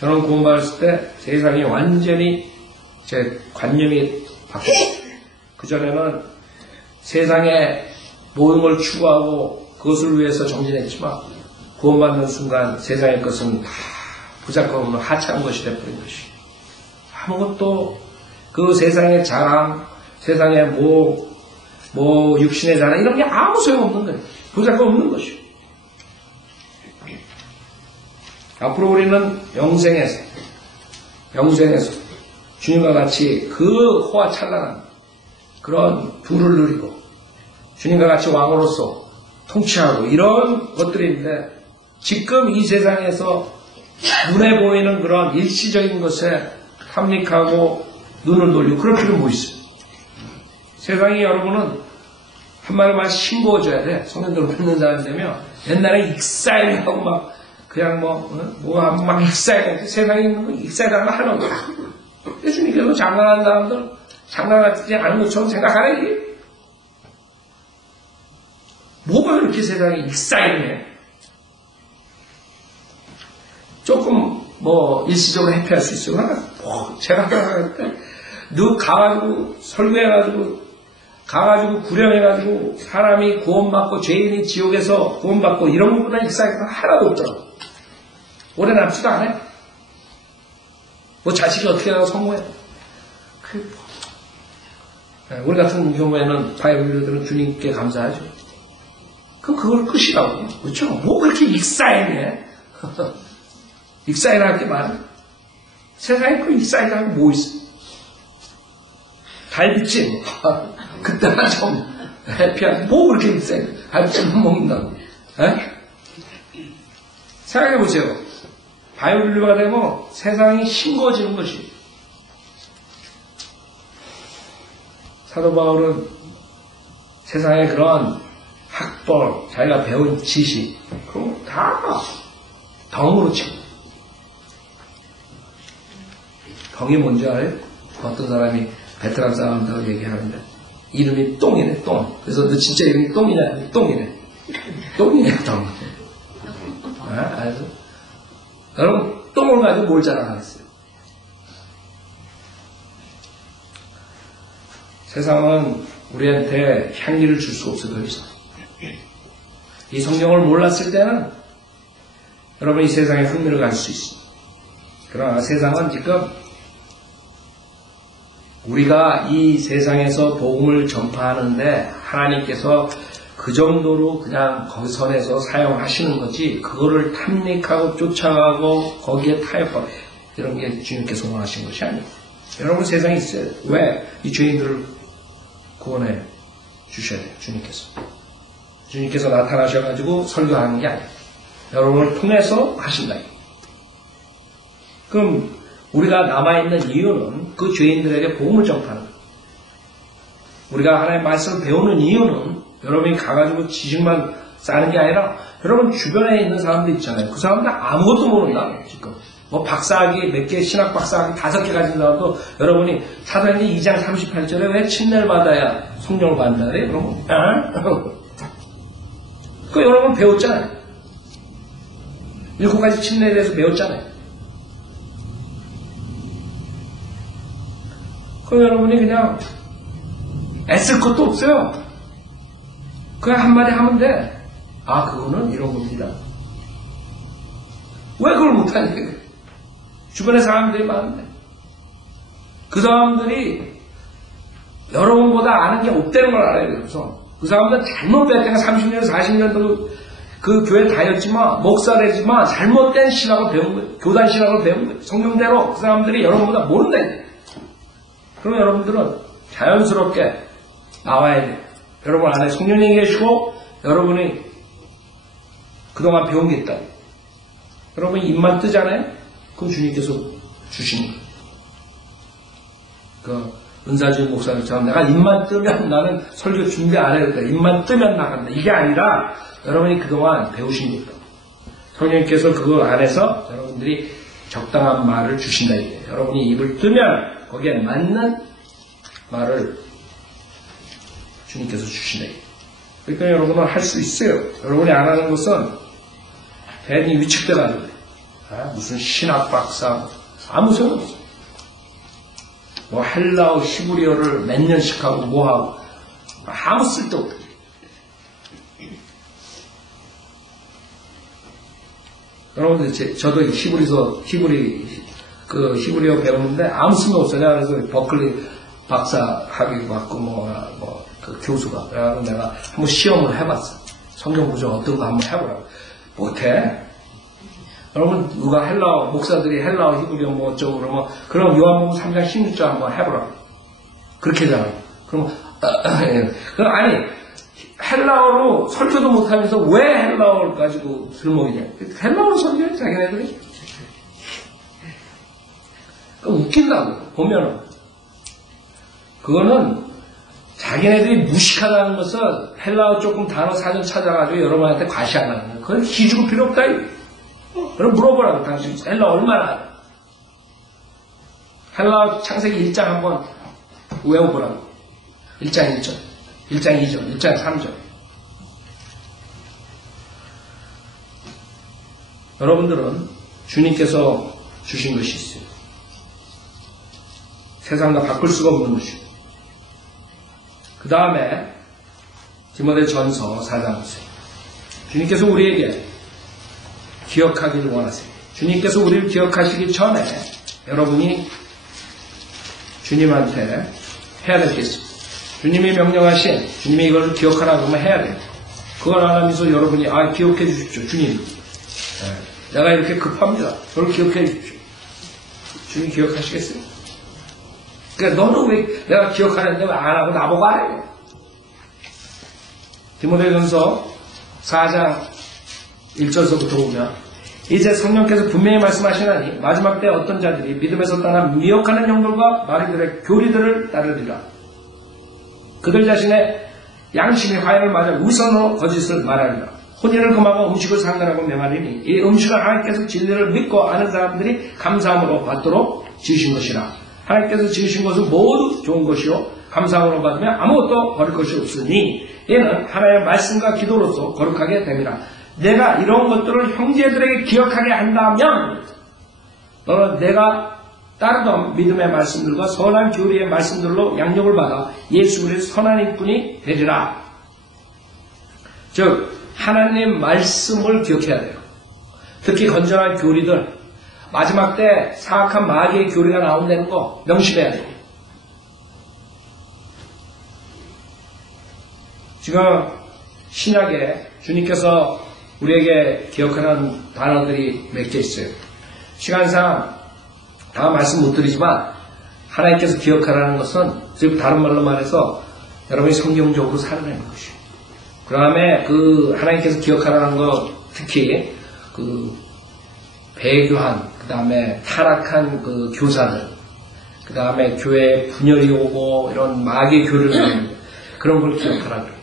저는 구원받았을 때 세상이 완전히 제 관념이 바뀌었어요. 그전에는 세상의 모든 걸 추구하고 그것을 위해서 정진했지만 구원받는 순간 세상의 것은 다 부작용없는 하찮은 것이 되어버린 것이. 아무것도 그 세상의 자랑, 세상의 육신의 자랑 이런 게 아무 소용없는 거예요. 부작용없는 것이. 앞으로 우리는 영생에서 주님과 같이 그 호화찬란한 그런 부를 누리고 주님과 같이 왕으로서 통치하고 이런 것들인데 지금 이 세상에서 눈에 보이는 그런 일시적인 것에 탐닉하고 눈을 돌리고 그럴 필요는 뭐 있어요? 세상이 여러분은 한마디만 싱거워져야 돼. 성령들을 믿는 사람 되면 옛날에 익사이하고 막 그냥 막 익사이 세상에 있는 거 익사이라는 거 하는 거야. 예수님께서 장난하는 사람들 장난하지 않은 것처럼 생각하네. 뭐가 그렇게 세상에 익사이네. 조금 일시적으로 회피할 수 있어요. 그러나 제가 생각할 때 너 가가지고 설교해가지고 가가지고 구령해가지고 사람이 구원받고 죄인이 지옥에서 구원받고 이런 것보다 익사이가 하나도 없더라고. 오래 남지도 않아요. 자식이 어떻게 하고 성공해. 우리 같은 경우에는 바이블들은 주님께 감사하죠. 그럼 그걸 끝이라고. 그렇죠? 뭐 그렇게 익사이네. 익사이라 할 게 많아. 세상에 그 익사이라고 뭐 있어? 갈비찜. 그때나 좀 해피한. 뭐 그렇게 익사이? 갈비찜 먹는다고. 생각해보세요. 바이올리가 되면 세상이 싱거워지는 것이. 사도 바울은 세상의 그런 학벌, 자기가 배운 지식, 그런 거 다 덩으로 치고. 덩이 뭔지 알아요? 어떤 사람이 베트남 사람들하고 얘기하는데 이름이 똥이네, 똥. 그래서 너 진짜 이름이 똥이냐? 똥이네. 똥이네, 똥. 알죠? 여러분, 똥을 가지고 뭘 자랑하겠어요? 세상은 우리한테 향기를 줄 수 없어, 더 이상. 이 성경을 몰랐을 때는 여러분 이 세상에 흥미를 가질 수 있습니다. 그러나 세상은 지금 우리가 이 세상에서 복음을 전파하는데 하나님께서 그 정도로 그냥 거기 선에서 사용하시는 거지 그거를 탐닉하고 쫓아가고 거기에 타협하고 이런 게 주님께서 원하신 것이 아니에요. 여러분 세상에 있어요. 왜? 이 죄인들을 구원해 주셔야 돼요. 주님께서 나타나셔가지고 설교하는 게 아니에요. 여러분을 통해서 하신다. 그럼 우리가 남아있는 이유는 그 죄인들에게 복음을 전파하는 거예요. 우리가 하나님의 말씀을 배우는 이유는 여러분이 가가지고 지식만 쌓는 게 아니라 여러분 주변에 있는 사람들 있잖아요. 그 사람들 아무것도 모른다. 지금 박사학위 몇 개, 신학 박사학위 5개 가진 사람도 여러분이 사도행전 2장 38절에 왜 침례를 받아야 성령을 받는다 그래? 여러분 그 여러분 배웠잖아요. 7가지 침례에 대해서 배웠잖아요. 그럼 여러분이 그냥 애쓸 것도 없어요. 그냥 한마디 하면 돼. 그거는 이런 겁니다. 왜 그걸 못하니? 주변에 사람들이 많은데. 그 사람들이 여러분보다 아는 게 없다는 걸 알아야 돼요. 그래서 그 사람들은 잘못 배웠다가 30년, 40년도 그 교회 다녔지만, 목사랬지만, 잘못된 신학을 배운 거예요. 교단 신학을 배운 거예요. 성경대로 그 사람들이 여러분보다 모른다. 그럼 여러분들은 자연스럽게 나와야 돼요. 여러분 안에 성령이 계시고, 여러분이 그동안 배운 게 있다. 여러분이 입만 뜨잖아요? 그럼 주님께서 주시는 거예요. 은사주의 목사님처럼 내가 입만 뜨면 나는 설교 준비 안 해도 돼. 입만 뜨면 나간다. 이게 아니라 여러분이 그동안 배우신 게 있다. 성령님께서 그 안에서 여러분들이 적당한 말을 주신다. 이게. 여러분이 입을 뜨면 거기에 맞는 말을 주님께서 주신다. 이게. 그러니까 여러분은 할 수 있어요. 여러분이 안 하는 것은 괜히 위축돼가지고 무슨 신학 박사 아무 소용없어. 뭐 헬라어 히브리어를 몇 년씩 하고 뭐하고 아무 쓸데없어. 여러분들 저도 히브리어 배우는데 아무 쓸모없어요. 그래서 버클리 박사 학위 받고 그 교수가 그래가지고 내가 한번 시험을 해봤어. 성경 구조 어떤 거 한번 해보라고. 못해. 여러분 누가 헬라어 목사들이 헬라어 히브리어 뭐 어쩌고 그러면 그럼 요한복음 3장 16절 한번 해보라고. 그렇게 하잖아요. 그럼 아니 헬라어로 설교도 못하면서 왜 헬라어를 가지고 들먹이냐. 헬라어로 설교해 자기네들이. 웃긴다고 보면은 그거는 자기네들이 무식하다는 것을 헬라어 조금 단어 사전 찾아가지고 여러분한테 과시하는 거예요. 그건 기죽을 필요 없다. 그럼 물어보라고. 당신 헬라어 얼마나 알아? 헬라어 창세기 1장 한번 외워보라고. 1장 1절, 1장 2절, 1장 3절. 여러분들은 주님께서 주신 것이 있어요. 세상과 바꿀 수가 없는 것이고. 그 다음에 디모데전서 4장 보세요. 주님께서 우리에게 기억하기를 원하세요. 주님께서 우리를 기억하시기 전에 여러분이 주님한테 해야 될 게 있습니다. 주님이 명령하신 주님이 이걸 기억하라 그러면 해야 돼요. 그걸 안 하면서 여러분이 기억해 주십시오. 주님. 내가 이렇게 급합니다. 저를 기억해 주십시오. 주님 기억하시겠어요? 그러니까 너는 왜 내가 기억하는데 왜 안 하고 나보고 안 해? 디모데전서 4장 1절서부터 보면 이제 성령께서 분명히 말씀하시나니 마지막 때 어떤 자들이 믿음에서 떠나 미혹하는 영들과 마귀들의 교리들을 따르리라. 그들 자신의 양심이 화해를 맞아 우선으로 거짓을 말하리라. 혼인을 금하고 음식을 상관하고 명하리니 이 음식을 하나님께서 진리를 믿고 아는 사람들이 감사함으로 받도록 지으신 것이라. 하나님께서 지으신 것은 모두 좋은 것이요 감사함으로 받으면 아무것도 버릴 것이 없으니 이는 하나님의 말씀과 기도로서 거룩하게 됨이라. 내가 이런 것들을 형제들에게 기억하게 한다면 너는 내가 따르던 믿음의 말씀들과 선한 교리의 말씀들로 양육을 받아 예수 그리스도의 선한 일꾼이 되리라. 즉 하나님 말씀을 기억해야 돼요. 특히 건전한 교리들, 마지막 때 사악한 마귀의 교리가 나온다는 거 명심해야 돼요. 지금 신약에 주님께서 우리에게 기억하는 단어들이 몇 개 있어요. 시간상 다 말씀 못 드리지만 하나님께서 기억하라는 것은 즉 다른 말로 말해서 여러분이 성경적으로 살아내는 것이에요. 그 다음에 그 하나님께서 기억하라는 것 특히 그 배교한 그 다음에 타락한 그 교사들 그 다음에 교회에 분열이 오고 이런 마귀의 교류를 하는 그런 걸 기억하라고 해요.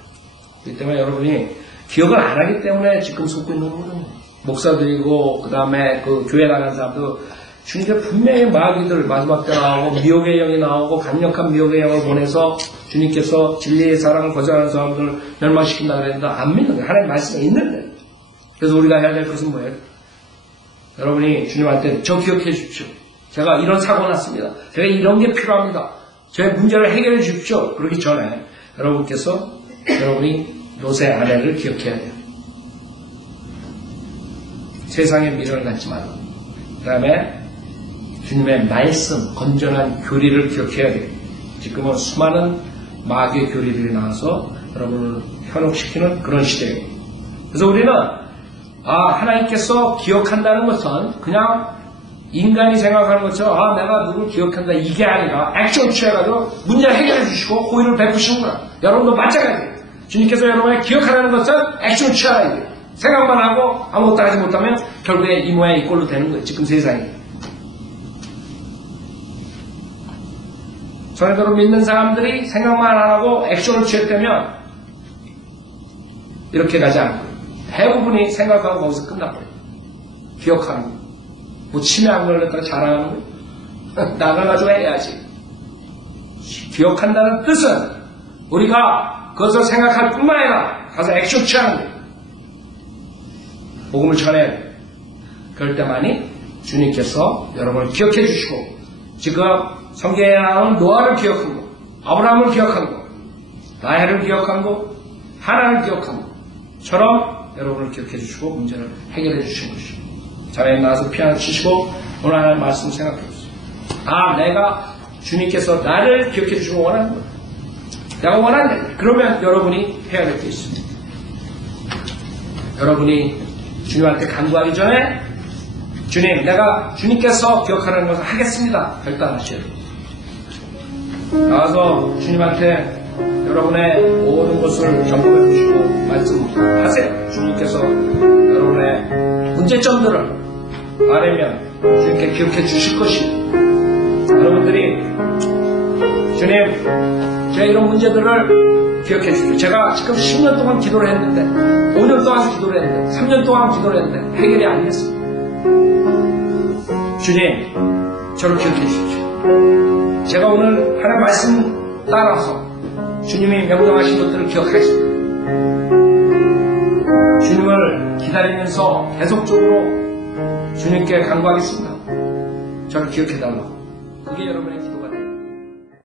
그렇기 때문에 여러분이 기억을 안 하기 때문에 지금 속고 있는 거거든요. 목사들이고 그 다음에 그 교회 나가는 사람도 주님께 분명히 마귀들 마지막 때 나오고 미혹의 영이 나오고 강력한 미혹의 영을 보내서 주님께서 진리의 사랑을 거절하는 사람들을 멸망시킨다 그랬는데 안 믿는 거예요. 하나님 말씀이 있는데. 그래서 우리가 해야 될 것은 뭐예요? 여러분이 주님한테 저 기억해 주십시오. 제가 이런 사고 났습니다. 제가 이런 게 필요합니다. 제 문제를 해결해 주십시오. 그러기 전에 여러분께서 여러분이 노세 아내를 기억해야 돼요. 세상의 미련을 갖지 말고 그 다음에 주님의 말씀, 건전한 교리를 기억해야 돼요. 지금은 수많은 마귀의 교리들이 나와서 여러분을 현혹시키는 그런 시대예요. 그래서 우리는 하나님께서 기억한다는 것은 그냥 인간이 생각하는 것처럼 내가 누굴 기억한다 이게 아니라 액션 취해가지고 문제를 해결해 주시고 호의를 베푸시는구나. 여러분도 마찬가지예요. 주님께서 여러분을 기억하라는 것은 액션 취하라 이거예요. 생각만 하고 아무것도 하지 못하면 결국에 이 모양 이 꼴로 되는 거예요. 지금 세상이. 전에대로 믿는 사람들이 생각만 안 하고 액션을 취했다면 이렇게 가지 않고 대부분이 생각하고 거기서 끝나버려요. 기억하는 거. 뭐 치매 안 걸렸다가 자랑하는 거. 나가가지고 해야지. 기억한다는 뜻은 우리가 그것을 생각할 뿐만 아니라 가서 액션 취하는 거예요. 복음을 전해야 돼요. 그럴 때만이 주님께서 여러분을 기억해 주시고 지금 성경에 나오는 노아를 기억한 것, 아브라함을 기억한 것, 라헬을 기억한 것, 하나를 기억한 것처럼 여러분을 기억해 주시고 문제를 해결해 주신 것이죠. 자리에 나와서 피아노 치시고 오늘 하나님 말씀 생각해 보세요. 아, 내가 주님께서 나를 기억해 주시고 원하는 거야. 내가 원하는 그러면 여러분이 해야 될 게 있습니다. 여러분이 주님한테 간구하기 전에 주님, 내가 주님께서 기억하라는 것을 하겠습니다. 결단하셔야 됩니다. 나와서 주님한테 여러분의 모든 것을 점검해 보시고 말씀하세요. 주님께서 여러분의 문제점들을 말하면 주님께 기억해 주실 것이에요. 여러분들이 주님, 제 이런 문제들을 기억해 주십시오. 제가 지금 10년 동안 기도를 했는데 5년 동안 기도를 했는데 3년 동안 기도를 했는데 해결이 안 됐습니다. 주님, 저를 기억해 주십시오. 제가 오늘 하나님 말씀 따라서 주님이 명령하신 것들을 기억하겠습니다. 주님을 기다리면서 계속적으로 주님께 간구하겠습니다. 저를 기억해달라고. 그게 여러분의 기도.